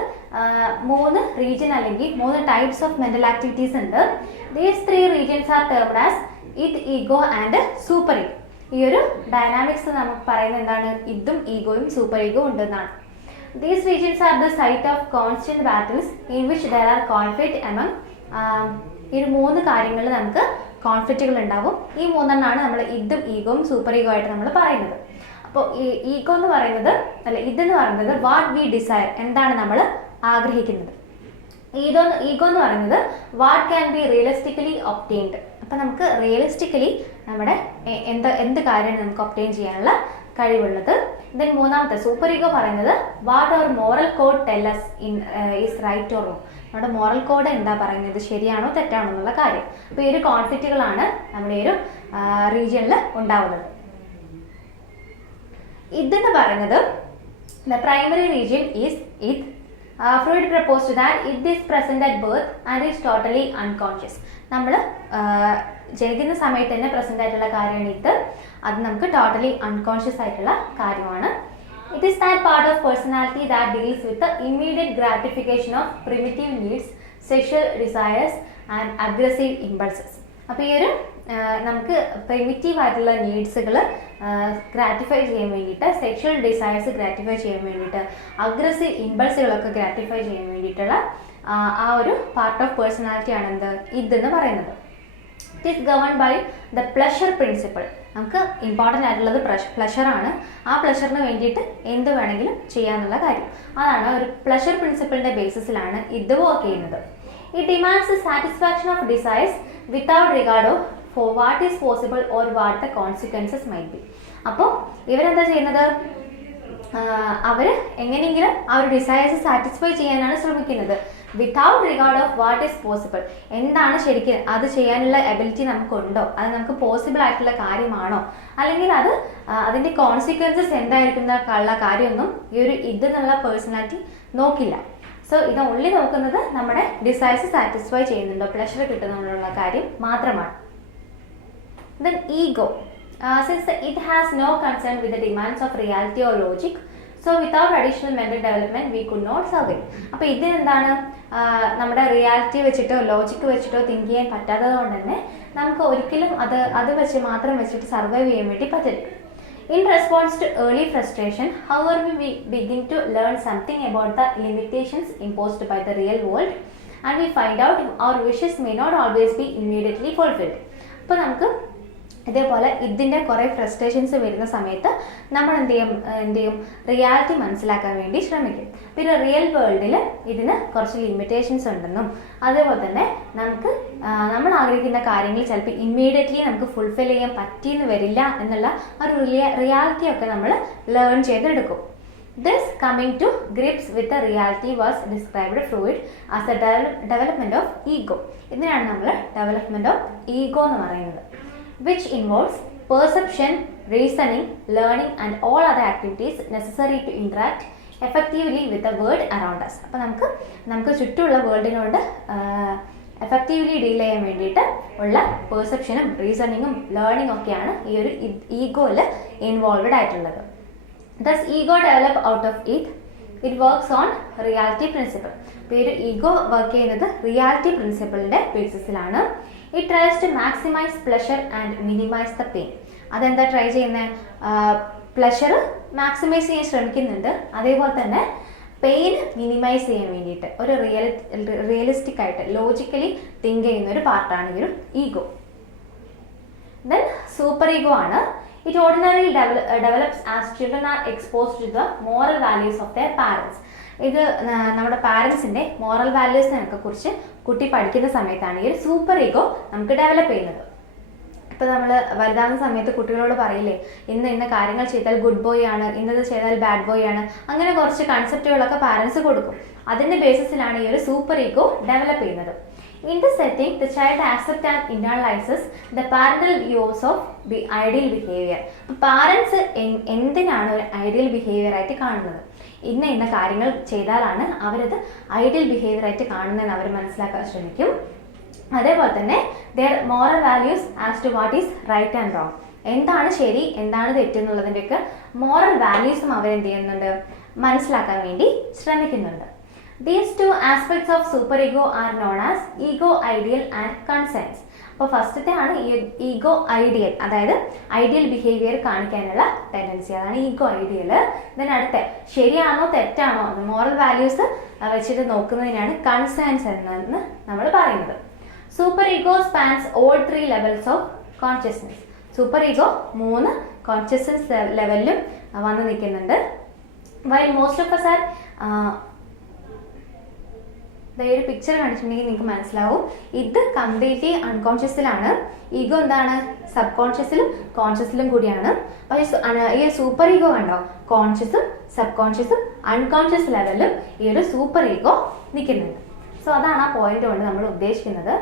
3 region അല്ലെങ്കിൽ 3 ടൈപ്സ് ഓഫ് മെന്റൽ ആക്ടിവിറ്റീസ് ഉണ്ട്. These 3 regions are termed as id, ego and super ego. ഈ ഒരു ഡൈനാമിക്സ് നമുക്ക് പറയുന്നത് എന്താണ്, ഇതും ഈഗോയും സൂപ്പർ ഈഗോ ഉണ്ടെന്നാണ്. These regions are the site of constant battles in which there are conflict among. ഈ 3 കാര്യങ്ങളിൽ നമുക്ക് കോൺഫ്ലിക്റ്റുകൾ ഉണ്ടാവും. ഈ 3 നമ്മൾ ഇതും ഈഗോയും സൂപ്പർ ഈഗോ ആയിട്ട് നമ്മൾ പറയുന്നത്. അപ്പോൾ ഈ ഈഗോ എന്ന് പറയുന്നത് ഇതെന്ന് പറയുന്നത് വാട്ട് വി ഡിസയർ, എന്താണ് നമ്മൾ ആഗ്രഹിക്കുന്നത്. ഈഗോ എന്ന് പറയുന്നത് what can be realistically obtained. അപ്പം നമുക്ക് റിയലിസ്റ്റിക്കലി നമ്മുടെ എന്ത് കാര്യമാണ് നമുക്ക് ഒബ്റ്റെയിൻ ചെയ്യാനുള്ള കഴിവുള്ളത്. ദെൻ മൂന്നാമത്തെ സൂപ്പർ ഈഗോ പറയുന്നത് what our moral code tells is right or wrong. നമ്മുടെ മോറൽ കോഡ് എന്താ പറയുന്നത്, ശരിയാണോ തെറ്റാണോ എന്നുള്ള കാര്യം. അപ്പോൾ ഈ ഒരു കോൺഫ്ലിക്റ്റുകളാണ് നമ്മുടെ ഈ ഒരു റീജിയനിൽ ഉണ്ടാവുന്നത്. ഇതെന്ന് പറയുന്നത് ദ പ്രൈമറി റീജിയൻ ഈസ് ഇത്. Freud proposed that it is present at birth and is totally unconscious. നമ്മൾ ജനിക്കുന്ന സമയത്ത് തന്നെ പ്രസന്റ് ആയിട്ടുള്ള കാര്യമാണ് ഇത്. അത് നമുക്ക് ടോട്ടലി അൺകോൺഷ്യസ് ആയിട്ടുള്ള കാര്യമാണ്. It is that part of personality that deals with the immediate gratification of primitive needs, sexual desires and aggressive impulses. അപ്പോൾ ഈ ഒരു നമുക്ക് പ്രിമിറ്റീവ് ആയിട്ടുള്ള നീഡ്സുകൾ ഗ്രാറ്റിഫൈ ചെയ്യാൻ വേണ്ടിയിട്ട്, സെക്ഷൽ ഡിസയേഴ്സ് ഗ്രാറ്റിഫൈ ചെയ്യാൻ വേണ്ടിയിട്ട്, അഗ്രസീവ് ഇമ്പൾസുകളൊക്കെ ഗ്രാറ്റിഫൈ ചെയ്യാൻ വേണ്ടിയിട്ടുള്ള ആ ഒരു പാർട്ട് ഓഫ് പേഴ്സണാലിറ്റി ആണ് എന്ത് ഇതെന്ന് പറയുന്നത്. It is govern by the pleasure principle. നമുക്ക് ഇമ്പോർട്ടൻ്റ് ആയിട്ടുള്ളത് പ്ലഷറാണ്. ആ പ്ലഷറിന് വേണ്ടിയിട്ട് എന്ത് വേണമെങ്കിലും ചെയ്യാന്നുള്ള കാര്യം, അതാണ് ഒരു പ്ലഷർ പ്രിൻസിപ്പിളിൻ്റെ ബേസിസിലാണ് ഇത് വർക്ക് ചെയ്യുന്നത്. It demands the satisfaction of desires without regard for what is possible or what the consequences might be. അപ്പോൾ ഇവരെന്താ ചെയ്യുന്നത്, അവർ എങ്ങനെയെങ്കിലും ആ ഒരു ഡിസയേഴ്സ് സാറ്റിസ്ഫൈ ചെയ്യാനാണ് ശ്രമിക്കുന്നത്, without regard of what is possible. എന്താണ് ശരിക്കും അത് ചെയ്യാനുള്ള എബിലിറ്റി നമുക്കുണ്ടോ, അത് നമുക്ക് പോസിബിൾ ആയിട്ടുള്ള കാര്യമാണോ, അല്ലെങ്കിൽ അത് അതിൻ്റെ കോൺസിക്വൻസസ് എന്തായിരിക്കും എന്നുള്ള കാര്യമൊന്നും ഈ ഒരു ഇതെന്നുള്ള പേഴ്സണാലിറ്റി നോക്കില്ല. സോ ഇത് ഓൺലി നോക്കുന്നത് നമ്മുടെ ഡിസയേഴ്സ് സാറ്റിസ്ഫൈ ചെയ്യുന്നുണ്ടോ, പ്ലഷർ കിട്ടുന്നുണ്ടോ കാര്യം മാത്രമാണ്. Then ego. Since it has no concern with the demands of reality or logic, so without additional mental development we could not survive. അപ്പോൾ ഇതിനെന്താണ്, നമ്മുടെ റിയാലിറ്റി വെച്ചിട്ടോ ലോജിക്ക് വെച്ചിട്ടോ തിങ്ക് ചെയ്യാൻ പറ്റാത്തത് കൊണ്ട് തന്നെ നമുക്ക് ഒരിക്കലും അത് വെച്ച് മാത്രം വെച്ചിട്ട് സർവൈവ് ചെയ്യാൻ വേണ്ടി പറ്റില്ല. In response to early frustration, however, we begin to learn something about the limitations imposed by the real world, and we find out our wishes may not always be immediately fulfilled. അപ്പോൾ നമുക്ക് ഇതേപോലെ ഇതിൻ്റെ കുറേ ഫ്രസ്ട്രേഷൻസ് വരുന്ന സമയത്ത് നമ്മൾ എന്ത് ചെയ്യും, റിയാലിറ്റി മനസ്സിലാക്കാൻ വേണ്ടി ശ്രമിക്കും. പിന്നെ റിയൽ വേൾഡിൽ ഇതിന് കുറച്ച് ലിമിറ്റേഷൻസ് ഉണ്ടെന്നും അതേപോലെ തന്നെ നമുക്ക് നമ്മൾ ആഗ്രഹിക്കുന്ന കാര്യങ്ങൾ ചിലപ്പോൾ ഇമ്മീഡിയറ്റ്ലി നമുക്ക് ഫുൾഫിൽ ചെയ്യാൻ പറ്റിയെന്ന് വരില്ല എന്നുള്ള ഒരു റിയാലിറ്റി ഒക്കെ നമ്മൾ ലേൺ ചെയ്തെടുക്കും. This coming to grips with the reality was described Freud as the development of ego. ഇതിനാണ് നമ്മൾ ഡെവലപ്മെൻറ്റ് ഓഫ് ഈഗോ എന്ന് പറയുന്നത്, which involves perception, reasoning, learning and all other activities necessary to interact effectively with the world around us. അപ്പോൾ നമുക്ക് ചുറ്റുമുള്ള വേൾഡിനോട് എഫക്റ്റീവ്ലി ഡീൽ ചെയ്യാൻ വേണ്ടിയിട്ട് ഉള്ള പെർസെപ്ഷനും റീസണിങ്ങും ലേണിംഗ് ഒക്കെയാണ് ഈ ഒരു ഈഗോയിൽ ഇൻവോൾവഡ് ആയിട്ടുള്ളത്. Thus ego develop out of it. It works on reality principle. അപ്പോൾ ഈ ഒരു ഈഗോ വർക്ക് ചെയ്യുന്നത് reality പ്രിൻസിപ്പിളിൻ്റെ ബേസിസിലാണ്. It tries to maximize pleasure and minimize the pain. അതെന്താ ട്രൈ ചെയ്യുന്നത്, പ്ലഷർ മാക്സിമൈസ് ചെയ്യാൻ ശ്രമിക്കുന്നുണ്ട്, അതേപോലെ തന്നെ പെയിൻ മിനിമൈസ് ചെയ്യാൻ വേണ്ടിയിട്ട് ഒരു റിയലിസ്റ്റിക് ആയിട്ട് ലോജിക്കലി തിങ്ക് ചെയ്യുന്ന ഒരു പാർട്ടാണ് ഈ ഒരു ഈഗോ. ദെൻ സൂപ്പർ ഈഗോ ആണ്. It ordinarily develops as children are exposed to the moral values of their parents. ഇത് നമ്മുടെ പാരൻസിൻ്റെ മോറൽ വാല്യൂസിനൊക്കെ കുറിച്ച് കുട്ടി പഠിക്കുന്ന സമയത്താണ് ഈ ഒരു സൂപ്പർ ഈഗോ നമുക്ക് ഡെവലപ്പ് ചെയ്യുന്നത്. ഇപ്പോൾ നമ്മൾ വലുതാകുന്ന സമയത്ത് കുട്ടികളോട് പറയില്ലേ, ഇന്ന കാര്യങ്ങൾ ചെയ്താൽ ഗുഡ് ബോയ് ആണ്, ഇന്നത് ചെയ്താൽ ബാഡ് ബോയ് ആണ്, അങ്ങനെ കുറച്ച് കൺസെപ്റ്റുകളൊക്കെ പാരൻസ് കൊടുക്കും. അതിൻ്റെ ബേസിസിലാണ് ഈ ഒരു സൂപ്പർ ഈഗോ ഡെവലപ്പ് ചെയ്യുന്നത്. In this setting, the child accepts and internalizes the parental views of the ideal behavior. Parents എന്തിനാണ് ഒരു ഐഡിയൽ ബിഹേവിയർ ആയിട്ട് കാണുന്നത്, ഇന്ന കാര്യങ്ങൾ ചെയ്താലാണ് അവരത് ഐഡിയൽ ബിഹേവിയർ ആയിട്ട് കാണുന്നതെന്ന് അവർ മനസ്സിലാക്കാൻ ശ്രമിക്കും. അതേപോലെ തന്നെ their moral values as to what is right and wrong, എന്താണ് ശരി എന്താണ് തെറ്റെന്നുള്ളതിൻ്റെയൊക്കെ മോറൽ വാല്യൂസും അവരെന്ത് ചെയ്യുന്നുണ്ട്, മനസ്സിലാക്കാൻ വേണ്ടി ശ്രമിക്കുന്നുണ്ട്. These two aspects of superego are known as ego ideal and conscience. അപ്പോൾ ഫസ്റ്റത്തെ ആണ് ഈഗോ ഐഡിയൽ, അതായത് ഐഡിയൽ ബിഹേവിയർ കാണിക്കാനുള്ള ടെൻഡൻസി, അതാണ് ഈഗോ ഐഡിയൽ. ദെൻ അടുത്ത ശരിയാണോ തെറ്റാണോ മോറൽ വാല്യൂസ് വെച്ചിട്ട് നോക്കുന്നതിനാണ് കൺസേൺസ് എന്ന് നമ്മൾ പറയുന്നത്. Super ego spans all 3 levels of consciousness. Super ego 3 consciousness ലെവലിലും വന്ന് നിൽക്കുന്നുണ്ട്. While most of us are ഈ ഒരു പിക്ചർ കണ്ടിട്ടുണ്ടെങ്കിൽ നിങ്ങൾക്ക് മനസ്സിലാവും, ഇത് കംപ്ലീറ്റ്ലി അൺകോൺഷ്യസിലാണ്. ഈഗോ എന്താണ്, സബ് കോൺഷ്യസിലും കോൺഷ്യസിലും കൂടിയാണ്. പക്ഷേ ഈ സൂപ്പർ ഈഗോ കണ്ടോ, കോൺഷ്യസും സബ് കോൺഷ്യസും അൺകോൺഷ്യസ് ലെവലിലും ഈ ഒരു സൂപ്പർ ഈഗോ നിൽക്കുന്നുണ്ട്. സോ അതാണ് ആ പോയിന്റ് കൊണ്ട് നമ്മൾ ഉദ്ദേശിക്കുന്നത്.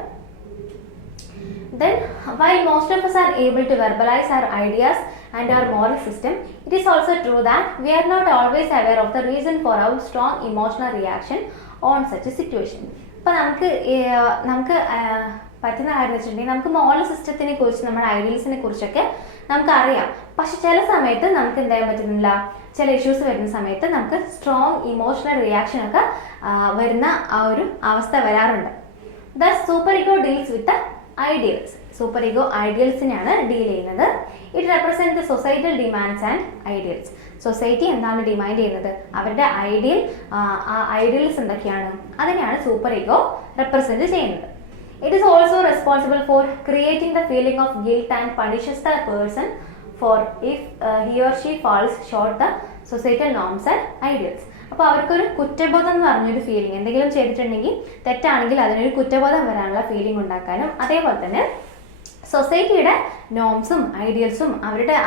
Then, while most of us are able to verbalize our ideas and our moral system, it is also true that we are not always aware of the reason for our strong emotional reaction on such a situation. അപ്പോൾ നമുക്ക് പറ്റുന്ന കാര്യം വെച്ചിട്ടുണ്ടെങ്കിൽ നമുക്ക് മോറൽ സിസ്റ്റത്തിനെ കുറിച്ച് നമ്മുടെ ഐഡിയൽസിനെ കുറിച്ചൊക്കെ നമുക്കറിയാം. പക്ഷെ ചില സമയത്ത് നമുക്ക് എന്ത് ചെയ്യാൻ പറ്റുന്നില്ല, ചില ഇഷ്യൂസ് വരുന്ന സമയത്ത് നമുക്ക് സ്ട്രോങ് ഇമോഷണൽ റിയാക്ഷനൊക്കെ വരുന്ന ആ ഒരു അവസ്ഥ വരാറുണ്ട്. Thus, super ego deals with the ideals. Super ego ഐഡിയൽസിനെയാണ് ഡീൽ ചെയ്യുന്നത്. It represent the societal demands and ideals. Society എന്താണ് ഡിമാൻഡ് ചെയ്യുന്നത്, അവരുടെ ഐഡിയൽസ് എന്തൊക്കെയാണ്, അതിനെയാണ് സൂപ്പർ ഈഗോ റെപ്രസെന്റ് ചെയ്യുന്നത്. It is also responsible for creating the feeling of guilt and punishes the person for if he or she falls short the societal norms and ideals. അപ്പോൾ അവർക്കൊരു കുറ്റബോധം എന്ന് പറഞ്ഞൊരു ഫീലിംഗ്, എന്തെങ്കിലും ചെയ്തിട്ടുണ്ടെങ്കിൽ തെറ്റാണെങ്കിൽ അതിനൊരു കുറ്റബോധം വരാനുള്ള ഫീലിംഗ് ഉണ്ടാക്കാനും, അതേപോലെ തന്നെ സൊസൈറ്റിയുടെ നോംസും ഐഡിയൽസും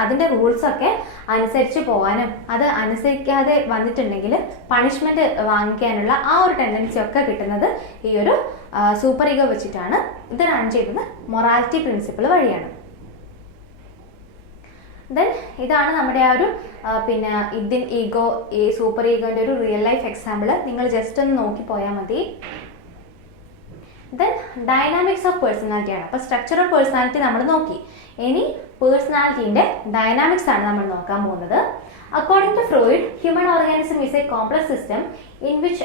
അതിൻ്റെ റൂൾസൊക്കെ അനുസരിച്ച് പോകാനും അത് അനുസരിക്കാതെ വന്നിട്ടുണ്ടെങ്കിൽ പണിഷ്മെൻറ്റ് വാങ്ങിക്കാനുള്ള ആ ഒരു ടെൻഡൻസി ഒക്കെ കിട്ടുന്നത് ഈ ഒരു സൂപ്പർ ഈഗോ വെച്ചിട്ടാണ്. ഇത് റൺ ചെയ്തത് മൊറാലിറ്റി പ്രിൻസിപ്പിൾ വഴിയാണ്. ദെൻ ഇതാണ് നമ്മുടെ ആ ഒരു ഇതിൻ ഈഗോ, ഈ സൂപ്പർ ഈഗോൻ്റെ ഒരു റിയൽ ലൈഫ് എക്സാമ്പിൾ. നിങ്ങൾ ജസ്റ്റ് ഒന്ന് നോക്കി പോയാൽ മതി. ദെൻ ഡൈനാമിക്സ് ഓഫ് പേഴ്സണാലിറ്റി ആണ്. അപ്പോൾ സ്ട്രക്ചർ ഓഫ് പേഴ്സണാലിറ്റി നമ്മൾ നോക്കി. ഇനി പേഴ്സണാലിറ്റീൻ്റെ ഡൈനാമിക്സ് ആണ് നമ്മൾ നോക്കാൻ പോകുന്നത്. According to Freud, human organism is a complex system in which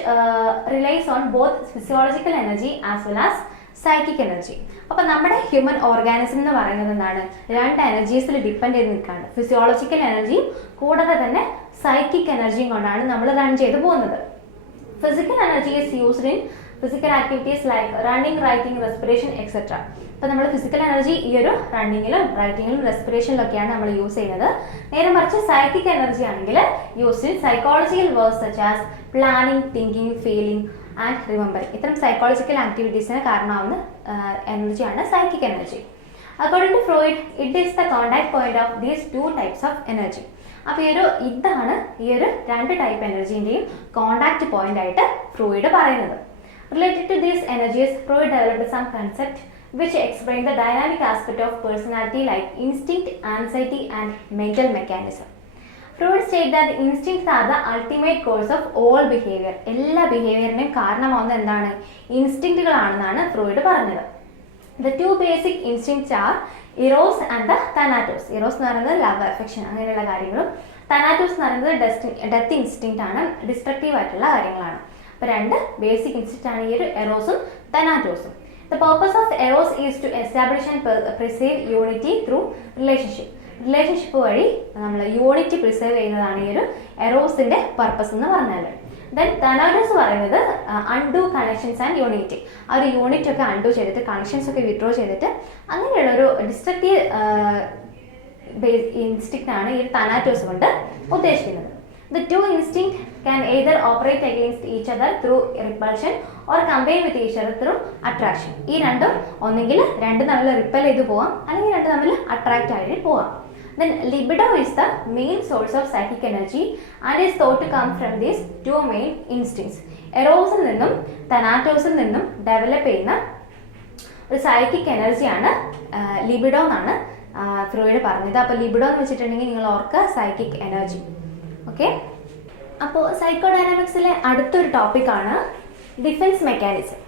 relies on both physiological energy as well as psychic energy. അപ്പോൾ നമ്മുടെ ഹ്യൂമൻ ഓർഗാനിസം എന്ന് പറയുന്നത് എന്താണ്? 2 എനർജീസിൽ ഡിപ്പെൻഡ് ചെയ്ത് നിൽക്കുകയാണ്. ഫിസിയോളജിക്കൽ എനർജിയും കൂടാതെ തന്നെ സൈക്കിക് എനർജിയും കൊണ്ടാണ് നമ്മൾ റൺ ചെയ്ത് പോകുന്നത്. Physical energy is used in physical activities like running, writing, respiration etcetera. അപ്പോൾ നമ്മൾ ഫിസിക്കൽ എനർജി ഈ ഒരു റണ്ണിങ്ങിലും റൈറ്റിങ്ങിലും റെസ്പിറേഷനിലൊക്കെയാണ് നമ്മൾ യൂസ് ചെയ്യുന്നത്. നേരെ മറിച്ച് സൈക്കിക് എനർജി ആണെങ്കിൽ used in psychological words such as planning, thinking, feeling and remembering. ഇത്തരം സൈക്കോളജിക്കൽ ആക്ടിവിറ്റീസിന് കാരണമാവുന്ന എനർജിയാണ് psychic energy. According to Freud, it is the contact point of these 2 types of energy. അപ്പോൾ ഇതാണ് ഈ ഒരു 2 ടൈപ്പ് എനർജീൻ്റെയും കോണ്ടാക്ട് പോയിന്റ് ആയിട്ട് ഫ്രോയിഡ് പറയുന്നത്. Related to these energies, Freud developed some concept which explain the dynamic aspect of personality like instinct, anxiety and mental mechanism. Freud stated that the instincts are the ultimate cause of all behavior. എല്ലാ ബിഹേവിയറിനെയും കാരണമാവുന്നത് എന്താണ്? ഇൻസ്റ്റിങ്ക്റ്റുകളാണെന്നാണ് ഫ്രോയിഡ് പറഞ്ഞത്. The 2 basic instincts are eros and the thanatos. eros എന്ന് പറയുന്നത് ലവ്, അഫെക്ഷൻ അങ്ങനെയുള്ള കാര്യങ്ങളും thanatos എന്ന് പറയുന്നത് ഡെത്ത് ഇൻസ്റ്റിങ്ക്റ്റ് ആണ്, ഡിസ്ട്രക്റ്റീവ് ആയിട്ടുള്ള കാര്യങ്ങളാണ്. അപ്പോൾ 2 ബേസിക് ഇൻസ്റ്റിങ്ക്റ്റ് ആണ് ഈ ഒരു എറോസും തനാറ്റോസും. The purpose of eros is to establish and preserve unity through relationship. Relationship വഴി നമ്മൾ യൂണിറ്റി പ്രിസർവ് ചെയ്യുന്നതാണ് ഈ ഒരു എറോസിന്റെ പർപ്പസ് എന്ന് പറഞ്ഞാൽ. ദെൻ തനാറ്റോസ് പറയുന്നത് അൺഡു കണക്ഷൻസ് ആൻഡ് യൂണിറ്റി. ആ ഒരു യൂണിറ്റ് ഒക്കെ അൺഡു ചെയ്തിട്ട് കണക്ഷൻസ് ഒക്കെ വിഡ്രോ ചെയ്തിട്ട് അങ്ങനെയുള്ള ഒരു ഡിസ്ട്രക്റ്റീവ് ഇൻസ്റ്റിക്റ്റ് ആണ് ഈ തനാറ്റോസ് കൊണ്ട് ഉദ്ദേശിക്കുന്നത്. The 2 instincts can either operate against each other through repulsion or combine with each other through attraction. ഈ രണ്ടും ഒന്നെങ്കിൽ 2 തമ്മിൽ റിപ്പൽ ചെയ്ത് പോവാം, അല്ലെങ്കിൽ 2 തമ്മിൽ അട്രാക്റ്റ് ആയിട്ട് പോവാം. Then libido is the main source of psychic energy and is thought to come from these 2 main instincts. എറോസിൽ നിന്നും തനാറ്റോസിൽ നിന്നും ഡെവലപ്പ് ചെയ്യുന്ന ഒരു സൈക്കിക് എനർജിയാണ് ലിബിഡോ എന്നാണ് ഫ്രോയിഡ് പറഞ്ഞത്. അപ്പോൾ ലിബിഡോ എന്ന് വെച്ചിട്ടുണ്ടെങ്കിൽ നിങ്ങൾ ഓർക്കുക സൈക്കിക് എനർജി. ഓക്കെ, അപ്പോൾ സൈക്കോഡൈനാമിക്സിലെ അടുത്തൊരു ടോപ്പിക്കാണ് defence mechanism.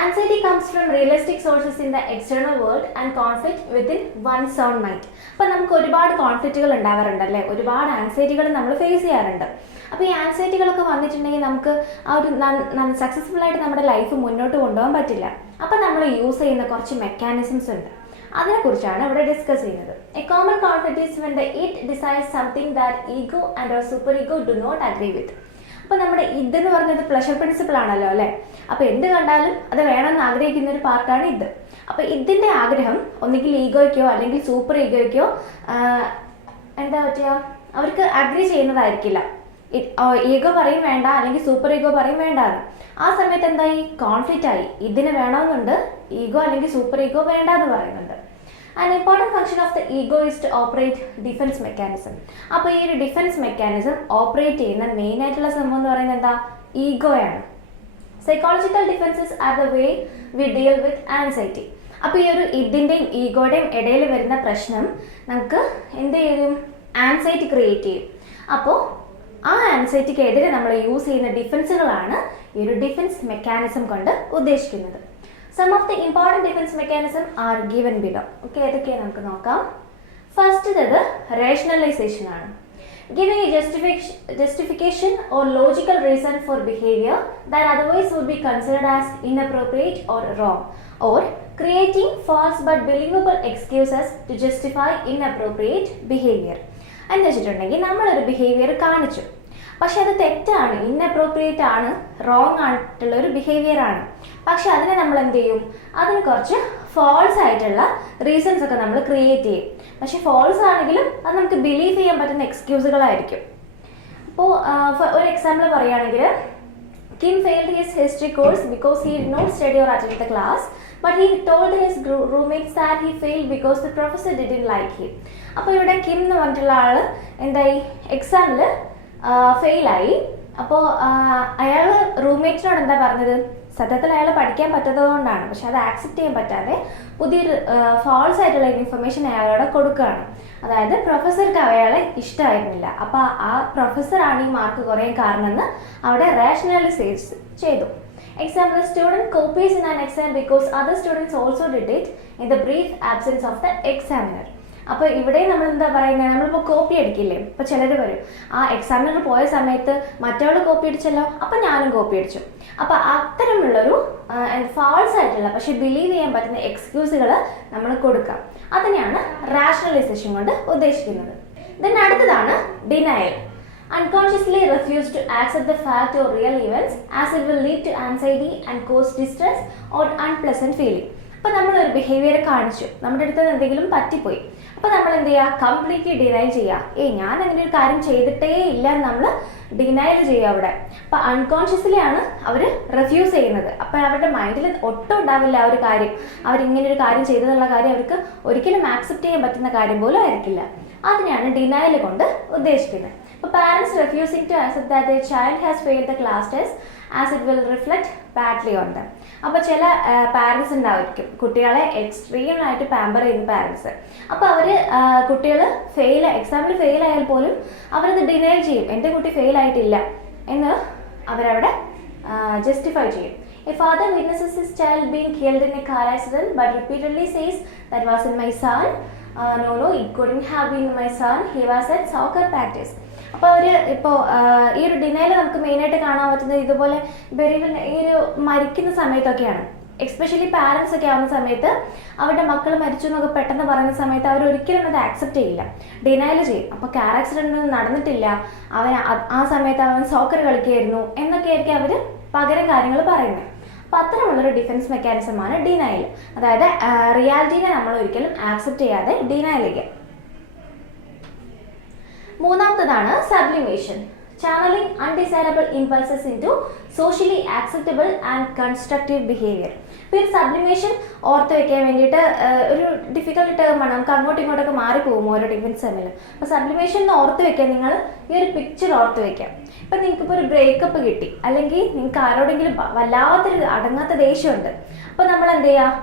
Anxiety comes from realistic sources in the external world and conflict within one's own mind. അപ്പോൾ നമുക്ക് ഒരുപാട് കോൺഫ്ലിക്റ്റുകൾ ഉണ്ടാവാറുണ്ടല്ലേ, ഒരുപാട് ആൻസൈറ്റികൾ നമ്മൾ ഫേസ് ചെയ്യാറുണ്ട്. അപ്പോൾ ഈ ആൻസൈറ്റികളൊക്കെ വന്നിട്ടുണ്ടെങ്കിൽ നമുക്ക് ആ ഒരു സക്സസ്ഫുൾ ആയിട്ട് നമ്മുടെ ലൈഫ് മുന്നോട്ട് കൊണ്ടുപോകാൻ പറ്റില്ല. അപ്പോൾ നമ്മൾ യൂസ് ചെയ്യുന്ന കുറച്ച് മെക്കാനിസംസ് ഉണ്ട്, അതിനെക്കുറിച്ചാണ് ഇവിടെ ഡിസ്കസ് ചെയ്യുന്നത്. A common conflict is when the id decides something that ego and or superego do not agree with. അപ്പോൾ നമ്മുടെ ഇതെന്ന് പറഞ്ഞത് പ്ലഷർ പ്രിൻസിപ്പിൾ ആണല്ലോ അല്ലേ. അപ്പോൾ എന്ത് കണ്ടാലും അത് വേണമെന്ന് ആഗ്രഹിക്കുന്ന ഒരു പാർട്ടാണ് ഇത്. അപ്പോൾ ഇതിൻ്റെ ആഗ്രഹം ഒന്നുകിൽ ഈഗോയ്ക്കോ അല്ലെങ്കിൽ സൂപ്പർ ഈഗോയ്ക്കോ എന്താ പറ്റുക, അവർക്ക് അഗ്രി ചെയ്യുന്നതായിരിക്കില്ല. ഈഗോ പറയും വേണ്ട, അല്ലെങ്കിൽ സൂപ്പർ ഈഗോ പറയും വേണ്ടാന്ന്. ആ സമയത്ത് എന്തായി, കോൺഫ്ലിക്റ്റ് ആയി. ഇതിന് വേണമെന്നുണ്ട്, ഈഗോ അല്ലെങ്കിൽ സൂപ്പർ ഈഗോ വേണ്ട എന്ന് പറയുന്നുണ്ട്. An important function of the ego is to operate defense mechanism. അപ്പോൾ ഈ ഒരു ഡിഫെൻസ് മെക്കാനിസം ഓപ്പറേറ്റ് ചെയ്യുന്ന മെയിൻ ആയിട്ടുള്ള സംഭവം എന്ന് പറയുന്നത് എന്താ, ഈഗോയാണ്. Psychological defences are the way we deal with anxiety. അപ്പോൾ ഈ ഒരു ഇതിൻ്റെയും ഈഗോയുടെയും ഇടയിൽ വരുന്ന പ്രശ്നം നമുക്ക് എന്ത് ചെയ്യും, ആൻസൈറ്റി ക്രിയേറ്റ് ചെയ്യും. അപ്പോൾ ആ ആൻസൈറ്റിക്കെതിരെ നമ്മൾ യൂസ് ചെയ്യുന്ന ഡിഫെൻസുകളാണ് ഈ ഒരു ഡിഫെൻസ് മെക്കാനിസം കൊണ്ട് ഉദ്ദേശിക്കുന്നത്. Some of the important defense mechanisms are given below. Okay, ഏതൊക്കെയാണ് നമുക്ക് നോക്കാം. ഫസ്റ്റ് ഇത് rationalization ആണ്. Giving a justification or logical reason for behavior that otherwise would be considered as inappropriate or wrong, or creating false but believable excuses to justify inappropriate behavior. എന്ന് വെച്ചിട്ടുണ്ടെങ്കിൽ നമ്മളൊരു ബിഹേവിയർ കാണിച്ചു, പക്ഷെ അത് തെറ്റാണ്, ഇൻഅപ്രോപ്രിയേറ്റ് ആണ്, റോങ് ആയിട്ടുള്ള ഒരു ബിഹേവിയർ ആണ്. പക്ഷെ അതിനെ നമ്മൾ എന്ത് ചെയ്യും, അതിന് കുറച്ച് ഫോൾസ് ആയിട്ടുള്ള റീസൺസ് ഒക്കെ നമ്മൾ ക്രിയേറ്റ് ചെയ്യും. പക്ഷെ ഫോൾസ് ആണെങ്കിലും അത് നമുക്ക് ബിലീവ് ചെയ്യാൻ പറ്റുന്ന എക്സ്ക്യൂസുകളായിരിക്കും. അപ്പോൾ ഒരു എക്സാമ്പിൾ പറയുകയാണെങ്കിൽ, Kim failed his history course because he did not study or attend the class, but he told his roommates that he failed because the professor didn't like him. അപ്പോൾ ഇവിടെ കിം എന്ന് പറഞ്ഞിട്ടുള്ള ആൾ എന്തായി, എക്സാമിൽ ഫെയിലായി. അപ്പോൾ അയാൾ റൂംമേറ്റിനോട് എന്താ പറഞ്ഞത്, സത്യത്തിൽ അയാൾ പഠിക്കാൻ പറ്റാത്തതുകൊണ്ടാണ്, പക്ഷെ അത് ആക്സെപ്റ്റ് ചെയ്യാൻ പറ്റാതെ പുതിയൊരു ഫാൾസ് ആയിട്ടുള്ള ഇൻഫർമേഷൻ അയാളോട് കൊടുക്കുകയാണ്. അതായത് പ്രൊഫസർക്ക് അയാളെ ഇഷ്ടമായിരുന്നില്ല, അപ്പോൾ ആ പ്രൊഫസറാണ് ഈ മാർക്ക് കുറയാൻ കാരണമെന്ന് അവിടെ റാഷണലൈസ് ചെയ്തു. Example, the student copies in an exam because other students also did it in the brief absence of the examiner. അപ്പോൾ ഇവിടെ നമ്മൾ എന്താ പറയുന്നത്, നമ്മളിപ്പോൾ കോപ്പി അടിക്കില്ലേ, ഇപ്പോൾ ചിലർ വരും ആ എക്സാമിനർ പോയ സമയത്ത് മറ്റവൾ കോപ്പി അടിച്ചല്ലോ, അപ്പം ഞാനും കോപ്പി അടിച്ചു. അപ്പോൾ അത്തരമുള്ളൊരു ഫാൾസ് ആയിട്ടുള്ള പക്ഷെ ബിലീവ് ചെയ്യാൻ പറ്റുന്ന എക്സ്ക്യൂസുകൾ നമ്മൾ കൊടുക്കാം. അതിനെയാണ് റാഷണലൈസേഷൻ കൊണ്ട് ഉദ്ദേശിക്കുന്നത്. ദെൻ അടുത്തതാണ് denial. Unconsciously refuse to accept the fact or real events as it will lead to anxiety and cause distress or unpleasant feeling. അപ്പോൾ നമ്മളൊരു ബിഹേവിയർ കാണിച്ചു, നമ്മുടെ അടുത്ത് എന്തെങ്കിലും പറ്റിപ്പോയി, അപ്പോൾ നമ്മൾ എന്ത് ചെയ്യുക, കംപ്ലീറ്റ്ലി ഡിനൈ ചെയ്യുക. ഞാൻ അങ്ങനെ ഒരു കാര്യം ചെയ്തിട്ടേ ഇല്ല എന്ന് നമ്മൾ ഡിനൈൽ ചെയ്യുക അവിടെ. അപ്പോൾ അൺകോൺഷ്യസ്ലി ആണ് അവർ റിഫ്യൂസ് ചെയ്യുന്നത്. അപ്പോൾ അവരുടെ മൈൻഡിൽ ഒട്ടും ഉണ്ടാവില്ല ആ ഒരു കാര്യം, അവരിങ്ങനെ ഒരു കാര്യം ചെയ്തതെന്നുള്ള കാര്യം അവർക്ക് ഒരിക്കലും ആക്സെപ്റ്റ് ചെയ്യാൻ പറ്റുന്ന കാര്യം പോലും ആയിരിക്കില്ല. അതിനെയാണ് ഡിനൈൽ കൊണ്ട് ഉദ്ദേശിക്കുന്നത്. Parents refusing to accept that their child has failed the class test as it will reflect badly on them. അപ്പോൾ ചില പാരൻസ് ഉണ്ടായിരിക്കും കുട്ടികളെ എക്സ്ട്രീമായിട്ട് പാമ്പർ ചെയ്യുന്ന പാരൻസ്. അപ്പോൾ അവർ കുട്ടികൾ എക്സാമിൽ ഫെയിൽ ആയാൽ പോലും അവരത് ഡിനൈ ചെയ്യും, എൻ്റെ കുട്ടി ഫെയിൽ ആയിട്ടില്ല എന്ന് അവരവിടെ ജസ്റ്റിഫൈ ചെയ്യും. A father witnesses his child being killed in a car accident but repeatedly says that wasn't my son. No, it couldn't have been my son. He was at soccer practice. അപ്പോൾ ഈ ഒരു ഡിനൈൽ നമുക്ക് മെയിനായിട്ട് കാണാൻ പറ്റുന്നത് ഇതുപോലെ ഈ ഒരു മരിക്കുന്ന സമയത്തൊക്കെയാണ്. എസ്പെഷ്യലി പാരൻസ് ഒക്കെ ആവുന്ന സമയത്ത് അവരുടെ മക്കൾ മരിച്ചു എന്നൊക്കെ പെട്ടെന്ന് പറയുന്ന സമയത്ത് അവർ ഒരിക്കലും അത് ആക്സെപ്റ്റ് ചെയ്യില്ല, ഡിനൈൽ ചെയ്യും. അപ്പോൾ കാർ ആക്സിഡൻ്റ് ഒന്നും നടന്നിട്ടില്ല, ആ സമയത്ത് അവൻ സോക്കർ കളിക്കുകയായിരുന്നു എന്നൊക്കെ ആയിരിക്കും അവർ പകരം കാര്യങ്ങൾ പറയുന്നത്. അപ്പോൾ അത്തരമുള്ളൊരു ഡിഫൻസ് മെക്കാനിസമാണ് ഡിനൈൽ. അതായത് റിയാലിറ്റീനെ നമ്മൾ ഒരിക്കലും ആക്സെപ്റ്റ് ചെയ്യാതെ ഡിനൈൽ ചെയ്യുക. മൂന്നാമത്തതാണ് sublimation. Channelling undesirable impulses into socially acceptable and constructive behaviour. ഇപ്പോൾ ഈ സബ്ലിമേഷൻ ഓർത്ത് വെക്കാൻ വേണ്ടിയിട്ട് ഒരു ഡിഫിക്കൽട്ട് ടേമാണ്, നമുക്ക് അങ്ങോട്ടും ഇങ്ങോട്ടൊക്കെ മാറിപ്പോകും ഓരോ ഡിഫൻസ് തമ്മിൽ. അപ്പോൾ സബ്ലിമേഷൻ എന്ന് ഓർത്ത് വെക്കാൻ നിങ്ങൾ ഈ ഒരു പിക്ചർ ഓർത്ത് വെക്കാം. ഇപ്പം നിങ്ങൾക്കിപ്പോൾ ഒരു ബ്രേക്കപ്പ് കിട്ടി, അല്ലെങ്കിൽ നിങ്ങൾക്ക് ആരോടെങ്കിലും വല്ലാത്തൊരു അടങ്ങാത്ത ദേഷ്യമുണ്ട്. അപ്പോൾ നമ്മൾ എന്ത് ചെയ്യുക,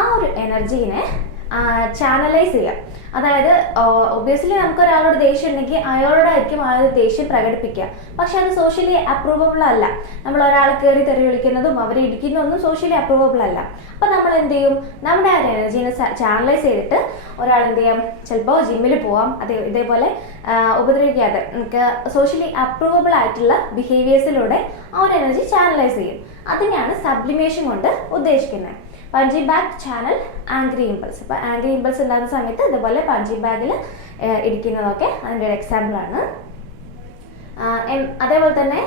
ആ ഒരു എനർജീനെ ചാനലൈസ് ചെയ്യുക. അതായത് ഒബ്വിയസ്ലി നമുക്ക് ഒരാളോട് ദേഷ്യം ഉണ്ടെങ്കിൽ അയാളോടായിരിക്കും ആ ഒരു ദേഷ്യം പ്രകടിപ്പിക്കുക, പക്ഷെ അത് സോഷ്യലി അപ്രൂവബിൾ അല്ല. നമ്മൾ ഒരാളെ കയറി തെറി വിളിക്കുന്നതും അവരെ ഇടിക്കുന്നതൊന്നും സോഷ്യലി അപ്രൂവബിൾ അല്ല. അപ്പം നമ്മൾ എന്ത് ചെയ്യും, നമ്മുടെ ആ ഒരു എനർജീനെ ചാനലൈസ് ചെയ്തിട്ട് ഒരാൾ എന്ത് ചെയ്യാം, ചിലപ്പോൾ ജിമ്മിൽ പോവാം, ഇതേപോലെ ഉപദ്രവിക്കാതെ നമുക്ക് സോഷ്യലി അപ്രൂവബിൾ ആയിട്ടുള്ള ബിഹേവിയേഴ്സിലൂടെ ആ ഒരു എനർജി ചാനലൈസ് ചെയ്യും. അതിനെയാണ് സബ്ലിമേഷൻ കൊണ്ട് ഉദ്ദേശിക്കുന്നത്. Punchy bag channel angry impulse. ഇപ്പോൾ ആംഗ്രി ഇമ്പൾസ് ഉണ്ടാകുന്ന സമയത്ത് ഇതുപോലെ പഞ്ചി ബാഗിൽ ഇടിക്കുന്നതൊക്കെ അതിൻ്റെ ഒരു എക്സാമ്പിളാണ്. അതേപോലെ തന്നെ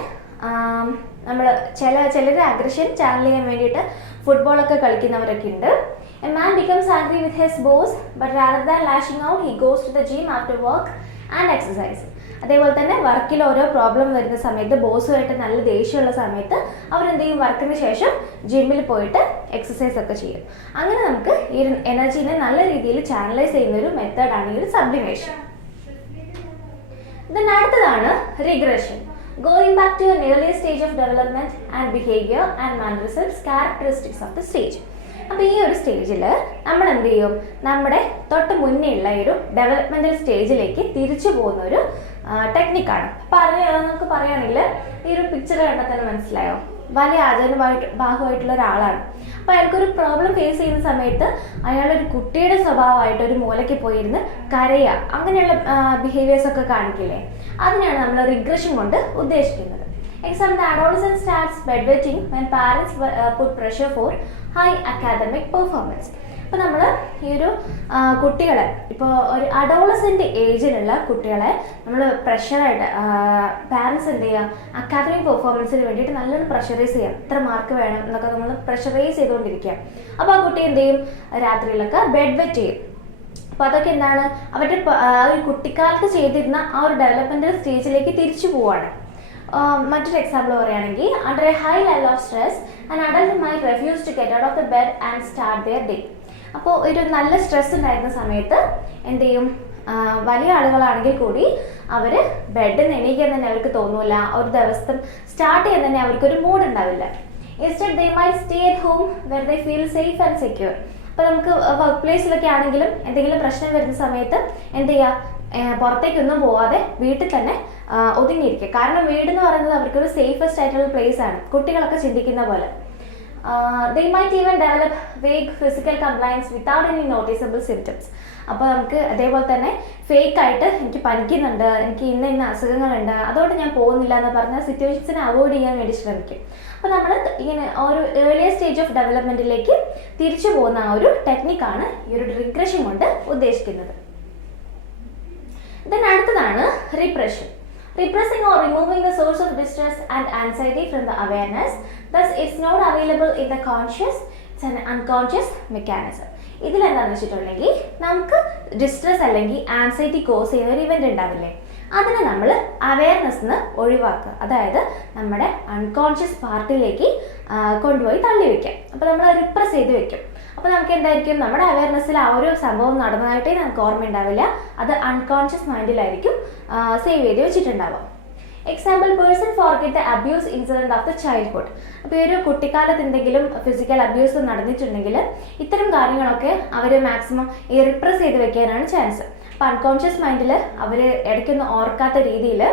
നമ്മൾ ചിലർ അഗ്രഷൻ ചാനൽ ചെയ്യാൻ വേണ്ടിയിട്ട് ഫുട്ബോളൊക്കെ കളിക്കുന്നവരൊക്കെ ഉണ്ട്. A man becomes angry with his boss, but rather than lashing out, he goes to the gym after work and exercise. അതേപോലെ തന്നെ വർക്കിൽ ഓരോ പ്രോബ്ലം വരുന്ന സമയത്ത് ബോസുമായിട്ട് നല്ല ദേഷ്യമുള്ള സമയത്ത് അവരെന്ത് ചെയ്യും, വർക്കിന് ശേഷം ജിമ്മിൽ പോയിട്ട് എക്സസൈസ് ഒക്കെ ചെയ്യും. അങ്ങനെ നമുക്ക് ഈ ഒരു എനർജീനെ നല്ല രീതിയിൽ ചാനലൈസ് ചെയ്യുന്ന ഒരു മെത്തേഡാണ് ഈ ഒരു സബ്ലിമേഷൻ. ഇതിന് അടുത്തതാണ് regression. Going back to an earlier stage of development and behavior and mannerisms characteristics of the stage. അപ്പോൾ ഈ ഒരു സ്റ്റേജിൽ നമ്മൾ എന്ത് ചെയ്യും, നമ്മുടെ തൊട്ട് മുന്നേ ഉള്ള ഒരു ഡെവലപ്മെന്റൽ സ്റ്റേജിലേക്ക് തിരിച്ചു പോകുന്ന ഒരു ടെക്നിക്കാണ്. നമുക്ക് പറയുകയാണെങ്കിൽ ഈ ഒരു പിക്ചർ കണ്ടാൽ തന്നെ മനസ്സിലായോ, വലിയ ഭാഗമായിട്ടുള്ള ഒരാളാണ്. അപ്പോൾ അയാൾക്കൊരു പ്രോബ്ലം ഫേസ് ചെയ്യുന്ന സമയത്ത് അയാളൊരു കുട്ടിയുടെ സ്വഭാവമായിട്ട് ഒരു മൂലയ്ക്ക് പോയിരുന്ന് കരയുക, അങ്ങനെയുള്ള ബിഹേവിയേഴ്സ് ഒക്കെ കാണിക്കില്ലേ, അതിനാണ് നമ്മൾ റിഗ്രഷൻ കൊണ്ട് ഉദ്ദേശിക്കുന്നത്. Example, the adolescent starts bedwetting when parents put pressure for high academic performance. ഇപ്പോൾ നമ്മൾ ഈ ഒരു കുട്ടികളെ, ഇപ്പോൾ ഒരു അഡോളസെൻ്റ് ഏജിലുള്ള കുട്ടികളെ നമ്മൾ പ്രഷറായിട്ട് പാരൻസ് എന്ത് ചെയ്യുക, അക്കാദമിക് പെർഫോമൻസിന് വേണ്ടിയിട്ട് നല്ലോണം പ്രഷറൈസ് ചെയ്യാം, ഇത്ര മാർക്ക് വേണം എന്നൊക്കെ നമ്മൾ പ്രഷറൈസ് ചെയ്തുകൊണ്ടിരിക്കുക. അപ്പോൾ ആ കുട്ടി എന്ത് ചെയ്യും, രാത്രിയിലൊക്കെ ബെഡ് വെറ്റ് ചെയ്യും. അപ്പോൾ അതൊക്കെ എന്താണ്, അവരുടെ ആ ഒരു കുട്ടിക്കാലത്ത് ചെയ്തിരുന്ന ആ ഒരു ഡെവലപ്മെൻ്റൽ സ്റ്റേജിലേക്ക് തിരിച്ചു പോവുകയാണ്. മറ്റൊരു എക്സാമ്പിൾ പറയുകയാണെങ്കിൽ under a high level of stress an adult might refuse to get out of the bed and start their day. അപ്പോൾ ഒരു നല്ല സ്ട്രെസ് ഉണ്ടായിരുന്ന സമയത്ത് എന്ത് ചെയ്യും, വലിയ ആളുകളാണെങ്കിൽ കൂടി അവർ ബെഡിൽ നിന്ന് എണീക്കാൻ തന്നെ അവർക്ക് തോന്നൂല, ഒരു ദിവസം സ്റ്റാർട്ട് ചെയ്യാൻ തന്നെ അവർക്കൊരു മൂഡ് ഉണ്ടാവില്ല. Instead they might stay at home where they feel safe and secure. അപ്പോൾ നമുക്ക് വർക്ക് പ്ലേസിലൊക്കെ ആണെങ്കിലും എന്തെങ്കിലും പ്രശ്നം വരുന്ന സമയത്ത് എന്ത് ചെയ്യുക, പുറത്തേക്കൊന്നും പോവാതെ വീട്ടിൽ തന്നെ ഒതുങ്ങിയിരിക്കുക. കാരണം വീട് എന്ന് പറയുന്നത് അവർക്കൊരു സേഫസ്റ്റ് ആയിട്ടുള്ള പ്ലേസ് ആണ്, കുട്ടികളൊക്കെ ചിന്തിക്കുന്ന പോലെ. They might even develop vague physical complaints without any noticeable symptoms. അപ്പോൾ നമുക്ക് അതേപോലെ തന്നെ ഫേക്ക് ആയിട്ട് എനിക്ക് പനിക്കുന്നുണ്ട്, എനിക്ക് ഇന്ന അസുഖങ്ങളുണ്ട്, അതുകൊണ്ട് ഞാൻ പോകുന്നില്ല എന്ന് പറഞ്ഞ സിറ്റുവേഷൻസിനെ അവോയ്ഡ് ചെയ്യാൻ വേണ്ടി ശ്രമിക്കും. അപ്പോൾ നമ്മൾ ഇങ്ങനെ ഒരു ഏർലിയർ സ്റ്റേജ് ഓഫ് ഡെവലപ്മെൻറ്റിലേക്ക് തിരിച്ചു പോകുന്ന ആ ഒരു ടെക്നിക്കാണ് ഈ ഒരു റിഗ്രഷൻ കൊണ്ട് ഉദ്ദേശിക്കുന്നത്. ദെൻ അടുത്തതാണ് repression. Repressing or removing the source of distress and anxiety from the awareness, thus it's not available in the conscious, it's an unconscious mechanism. ഇതിലെന്താണെന്ന് വെച്ചിട്ടുണ്ടെങ്കിൽ നമുക്ക് ഡിസ്ട്രെസ് അല്ലെങ്കിൽ ആൻസൈറ്റി കോസ് ചെയ്യുന്ന ഒരു ഇവന്റ് ഉണ്ടാവില്ലേ, അതിനെ നമ്മൾ അവയർനെസ്സിന് ഒഴിവാക്കുക, അതായത് നമ്മുടെ അൺകോൺഷ്യസ് പാർട്ടിലേക്ക് കൊണ്ടുപോയി തള്ളി വയ്ക്കാം. അപ്പോൾ നമ്മൾ റിപ്രസ് ചെയ്ത് വെക്കും. അപ്പോൾ നമുക്ക് എന്തായിരിക്കും, നമ്മുടെ അവയർനെസ്സിൽ ആ ഒരു സംഭവം നടന്നതായിട്ടേ നമുക്ക് ഓർമ്മ ഉണ്ടാവില്ല, അത് അൺകോൺഷ്യസ് മൈൻഡിലായിരിക്കും സേവ് ചെയ്ത് വെച്ചിട്ടുണ്ടാവുക. Example, person forget the abuse incident of the childhood. അപ്പോൾ ഈ ഒരു കുട്ടിക്കാലത്ത് എന്തെങ്കിലും ഫിസിക്കൽ അബ്യൂസ് നടന്നിട്ടുണ്ടെങ്കിൽ ഇത്തരം കാര്യങ്ങളൊക്കെ അവർ മാക്സിമം ഈ റിപ്രസ് ചെയ്ത് വെക്കാനാണ് ചാൻസ്. അപ്പോൾ അൺകോൺഷ്യസ് മൈൻഡിൽ അവർ ഇടയ്ക്കൊന്നും ഓർക്കാത്ത രീതിയിൽ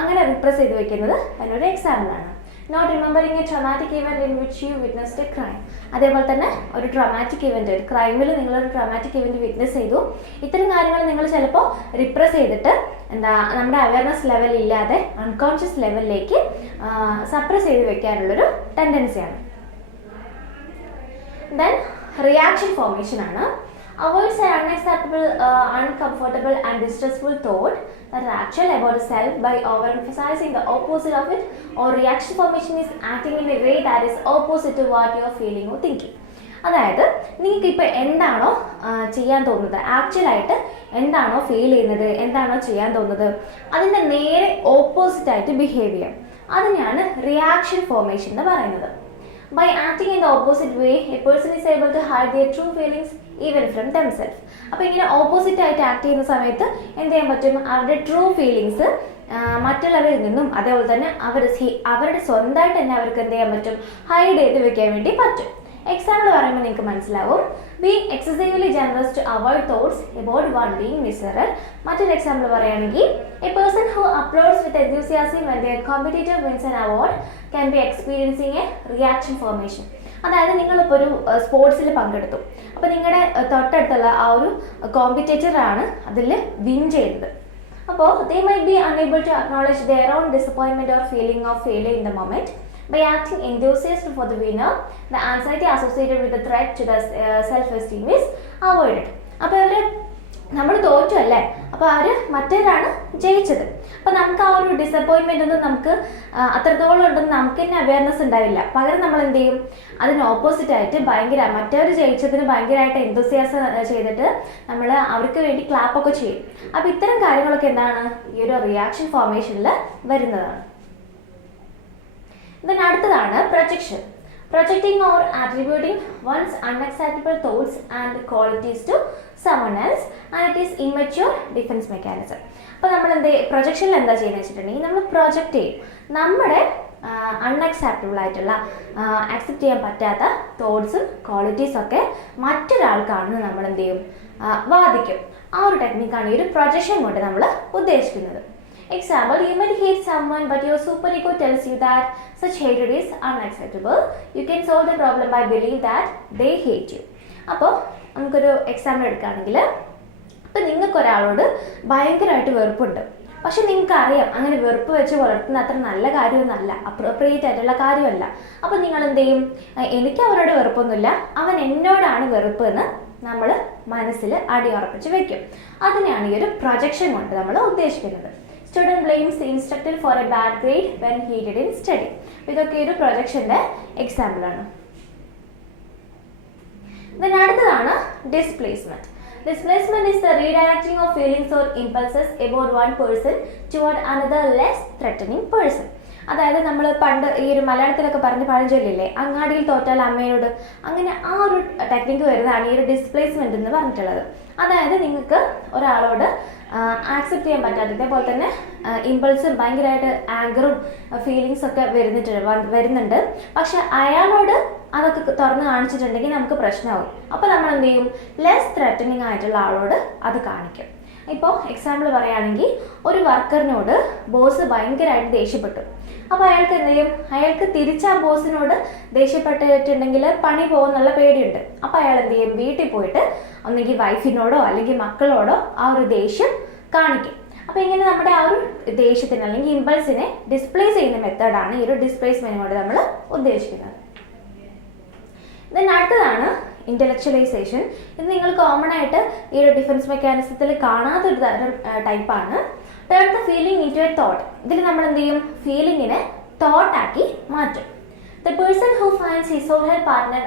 അങ്ങനെ റിപ്രസ് ചെയ്ത് വെക്കുന്നത് അതിനൊരു എക്സാമ്പിളാണ്. Not remembering a traumatic event in which you witnessed a crime. അതേപോലെ തന്നെ ഒരു ട്രോമാറ്റിക് ഇവന്റ്, ഒരു ക്രൈമിൽ നിങ്ങളൊരു ട്രോമാറ്റിക് ഇവന്റ് വിറ്റ്നസ് ചെയ്തു, ഇത്തരം കാര്യങ്ങൾ നിങ്ങൾ ചിലപ്പോൾ റിപ്രസ് ചെയ്തിട്ട് നമ്മുടെ അവയർനെസ് ലെവൽ ഇല്ലാതെ അൺകോൺഷ്യസ് ലെവലിലേക്ക് സപ്രസ് ചെയ്ത് വെക്കാനുള്ളൊരു ടെൻഡൻസിയാണ്. ദെൻ റിയാക്ഷൻ ഫോർമേഷൻ ആണ്. Avoids an unacceptable, uncomfortable and distressful thought that is actual about the self by overemphasizing the opposite of it, or reaction formation is acting in a way that is opposite to what you are feeling or thinking. അതായത് നിങ്ങൾക്ക് ഇപ്പോൾ എന്താണോ ചെയ്യാൻ തോന്നുന്നത്, ആക്ച്വലായിട്ട് എന്താണോ ഫീൽ ചെയ്യുന്നത്, എന്താണോ ചെയ്യാൻ തോന്നുന്നത്, അതിൻ്റെ നേരെ ഓപ്പോസിറ്റായിട്ട് ബിഹേവ് ചെയ്യാം. അതിനെയാണ് റിയാക്ഷൻ ഫോർമേഷൻ എന്ന് പറയുന്നത്. By acting in the opposite way, a person is able to hide their true feelings even from themselves. അപ്പോൾ ഇങ്ങനെ ഓപ്പോസിറ്റ് ആയിട്ട് ആക്ട് ചെയ്യുന്ന സമയത്ത് എന്ത് ചെയ്യാൻ പറ്റും, അവരുടെ ട്രൂ ഫീലിങ്സ് മറ്റുള്ളവരിൽ നിന്നും അതേപോലെ തന്നെ അവരുടെ സ്വന്തമായിട്ട് തന്നെ അവർക്ക് എന്ത് ചെയ്യാൻ പറ്റും, ഹൈഡ് ചെയ്ത് വെക്കാൻ വേണ്ടി പറ്റും. എക്സാമ്പിൾ പറയുമ്പോൾ നിങ്ങൾക്ക് മനസ്സിലാവും. Being excessively generous to avoid thoughts about one being miserable. മറ്റൊരു എക്സാമ്പിൾ പറയുകയാണെങ്കിൽ, a person who applauds with enthusiasm when their competitor wins an award can be experiencing a reaction formation. അതായത് നിങ്ങളിപ്പോൾ ഒരു സ്പോർട്സിൽ പങ്കെടുത്തു, അപ്പോൾ നിങ്ങളുടെ തൊട്ടടുത്തുള്ള ആ ഒരു കോമ്പറ്റേറ്ററാണ് അതിൽ വിൻ ചെയ്യുന്നത്. അപ്പോൾ they might be unable to acknowledge their own disappointment or feeling of failure in the moment. By acting enthusiastic for the winner, the anxiety associated with the threat to the self-esteem is avoided. അപ്പോൾ അവർ നമ്മൾ തോറ്റു അല്ലേ, അപ്പോൾ അവർ മറ്റൊരാണ് ജയിച്ചത്. അപ്പോൾ നമുക്ക് ആ ഒരു ഡിസപ്പോയിൻമെൻ്റ് ഒന്നും നമുക്ക് അത്രത്തോളം ഉണ്ടെന്ന് നമുക്ക് തന്നെ അവയർനെസ് ഉണ്ടാവില്ല. പകരം നമ്മൾ എന്ത് ചെയ്യും, അതിന് ഓപ്പോസിറ്റ് ആയിട്ട് മറ്റവർ ജയിച്ചതിന് ഭയങ്കരമായിട്ട് എന്തൂസിയാസം ചെയ്തിട്ട് നമ്മൾ അവർക്ക് വേണ്ടി ക്ലാപ്പൊക്കെ ചെയ്യും. അപ്പോൾ ഇത്തരം കാര്യങ്ങളൊക്കെ എന്താണ് ഈ ഒരു റിയാക്ഷൻ ഫോർമേഷനിൽ വരുന്നതാണ്. Then അടുത്തതാണ് projection. Projecting or attributing one's unacceptable thoughts and qualities to someone else, and it is immature defense mechanism. അപ്പോൾ നമ്മൾ പ്രൊജക്ഷനിൽ എന്താ ചെയ്യുന്നത് വെച്ചിട്ടുണ്ടെങ്കിൽ, നമ്മൾ പ്രൊജക്റ്റ് ചെയ്യും നമ്മുടെ അൺഅക്സെപ്റ്റബിൾ ആയിട്ടുള്ള ആക്സെപ്റ്റ് ചെയ്യാൻ പറ്റാത്ത തോട്ട്സും ക്വാളിറ്റീസും ഒക്കെ മറ്റൊരാൾക്കാണെന്ന് നമ്മൾ എന്ത് ചെയ്യും, വാദിക്കും. ആ ഒരു ടെക്നിക്കാണ് ഈ ഒരു പ്രൊജക്ഷൻ കൊണ്ട് നമ്മൾ ഉദ്ദേശിക്കുന്നത്. Example, you might hate someone but your super ego tells you that such hatred is unacceptable. You can solve the problem by believing that they hate you. അപ്പോൾ നമുക്കൊരു എക്സാമ്പിൾ എടുക്കുകയാണെങ്കിൽ, അപ്പോൾ നിങ്ങൾക്കൊരാളോട് ഭയങ്കരമായിട്ട് വെറുപ്പുണ്ട്, പക്ഷെ നിങ്ങൾക്കറിയാം അങ്ങനെ വെറുപ്പ് വെച്ച് വളർത്തുന്ന അത്ര നല്ല കാര്യമൊന്നുമല്ല, അപ്രോപ്രിയേറ്റ് ആയിട്ടുള്ള കാര്യമല്ല. അപ്പോൾ നിങ്ങൾ എന്ത് ചെയ്യും, എനിക്ക് അവരോട് വെറുപ്പൊന്നുമില്ല, അവൻ എന്നോടാണ് വെറുപ്പ് എന്ന് നമ്മൾ മനസ്സിൽ അടിയുറപ്പിച്ച് വെക്കും. അതിനെയാണ് ഈ ഒരു പ്രൊജക്ഷൻ കൊണ്ട് നമ്മൾ ഉദ്ദേശിക്കുന്നത്. Student blames the instructor for a bad grade when he didn't study. ഇതൊക്കെ ഒരു പ്രൊജക്ഷൻ്റെ എക്സാമ്പിളാണ്. Then അടുത്തതാണ് displacement. Displacement is the redirecting of feelings or impulses about one person toward another less threatening person. അതായത് നമ്മൾ പണ്ട് ഈ ഒരു മലയാളത്തിലൊക്കെ പറഞ്ഞ പഴഞ്ചൊല്ലില്ലേ, അങ്ങാടിയിൽ തോറ്റാൽ അമ്മയോട്, അങ്ങനെ ആ ഒരു ടെക്നിക്ക് വരുന്നതാണ് ഈ ഒരു ഡിസ്പ്ലേസ്മെന്റ് എന്ന് പറഞ്ഞിട്ടുള്ളത്. അതായത് നിങ്ങൾക്ക് ഒരാളോട് ആക്സെപ്റ്റ് ചെയ്യാൻ പറ്റാത്ത, ഇതേപോലെ തന്നെ ഇമ്പൾസും ഭയങ്കരമായിട്ട് ആങ്കറും ഫീലിങ്സ് ഒക്കെ വരുന്നുണ്ട്, പക്ഷെ അയാളോട് അതൊക്കെ തുറന്ന് കാണിച്ചിട്ടുണ്ടെങ്കിൽ നമുക്ക് പ്രശ്നമാവും. അപ്പോൾ നമ്മൾ എന്ത് ചെയ്യും, ലെസ് ത്രെറ്റനിങ് ആയിട്ടുള്ള ആളോട് അത് കാണിക്കും. ഇപ്പോൾ എക്സാമ്പിൾ പറയുകയാണെങ്കിൽ, ഒരു വർക്കറിനോട് ബോസ് ഭയങ്കരമായിട്ട് ദേഷ്യപ്പെട്ടു. അപ്പോൾ അയാൾക്ക് എന്ത് ചെയ്യും, അയാൾക്ക് തിരിച്ചാ ബോസിനോട് ദേഷ്യപ്പെട്ടിട്ടുണ്ടെങ്കിൽ പണി പോകുന്നുള്ള പേടിയുണ്ട്. അപ്പോൾ അയാൾ എന്ത് ചെയ്യും, വീട്ടിൽ പോയിട്ട് ഒന്നെങ്കിൽ വൈഫിനോടോ അല്ലെങ്കിൽ മക്കളോടോ ആ ഒരു ദേഷ്യം കാണിക്കും. അപ്പോൾ ഇങ്ങനെ നമ്മുടെ ആ ഒരു ദേഷ്യത്തിന് അല്ലെങ്കിൽ ഇമ്പൾസിനെ ഡിസ്പ്ലേസ് ചെയ്യുന്ന മെത്തേഡാണ് ഈ ഒരു ഡിസ്പ്ലേസ്മെന്റ് കൊണ്ട് നമ്മൾ ഉദ്ദേശിക്കുന്നത്. അടുത്തതാണ് ഇന്റലക്ച്വലൈസേഷൻ. ഇത് നിങ്ങൾ കോമൺ ആയിട്ട് ഈ ഒരു ഡിഫൻസ് മെക്കാനിസത്തിൽ കാണാത്തൊരു തരം ടൈപ്പാണ്. Turn the feeling into A thought. ഇതിൽ നമ്മൾ എന്ത് ചെയ്യും, ഫീലിങ്ങിനെ തോട്ട് ആക്കി മാറ്റും. The person who finds his or her partner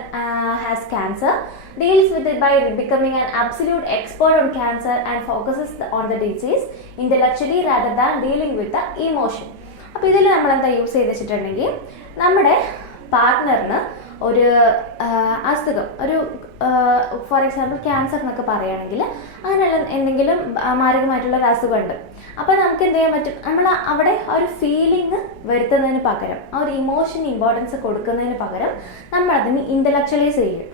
has cancer deals with it by becoming an absolute expert on cancer and focuses on the disease intellectually rather than dealing with the emotion. അപ്പോൾ ഇതിൽ നമ്മൾ എന്താ യൂസ് ചെയ്ത് വെച്ചിട്ടുണ്ടെങ്കിൽ, നമ്മുടെ പാർട്ട്ണറിന് ഒരു അസുഖം, ഒരു ഫോർ എക്സാമ്പിൾ ക്യാൻസർ എന്നൊക്കെ പറയുകയാണെങ്കിൽ അങ്ങനെയുള്ള എന്തെങ്കിലും മാരകമായിട്ടുള്ള ഒരു അസുഖമുണ്ട്. അപ്പോൾ നമുക്ക് എന്ത് ചെയ്യാൻ പറ്റും, നമ്മൾ അവിടെ ആ ഒരു ഫീലിംഗ് വരുത്തുന്നതിന് പകരം, ആ ഒരു ഇമോഷൻ ഇമ്പോർട്ടൻസ് കൊടുക്കുന്നതിന് പകരം നമ്മൾ അതിന് ഇൻ്റലക്ച്വലൈസ് ചെയ്യും.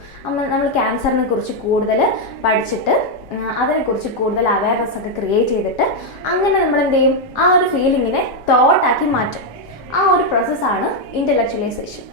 നമ്മൾ ക്യാൻസറിനെ കുറിച്ച് കൂടുതൽ പഠിച്ചിട്ട് അതിനെക്കുറിച്ച് കൂടുതൽ അവയർനെസ് ഒക്കെ ക്രിയേറ്റ് ചെയ്തിട്ട് അങ്ങനെ നമ്മൾ എന്ത് ചെയ്യും, ആ ഒരു ഫീലിങ്ങിനെ തോട്ടാക്കി മാറ്റും. ആ ഒരു പ്രോസസ്സാണ് ഇൻ്റലക്ച്വലൈസേഷൻ.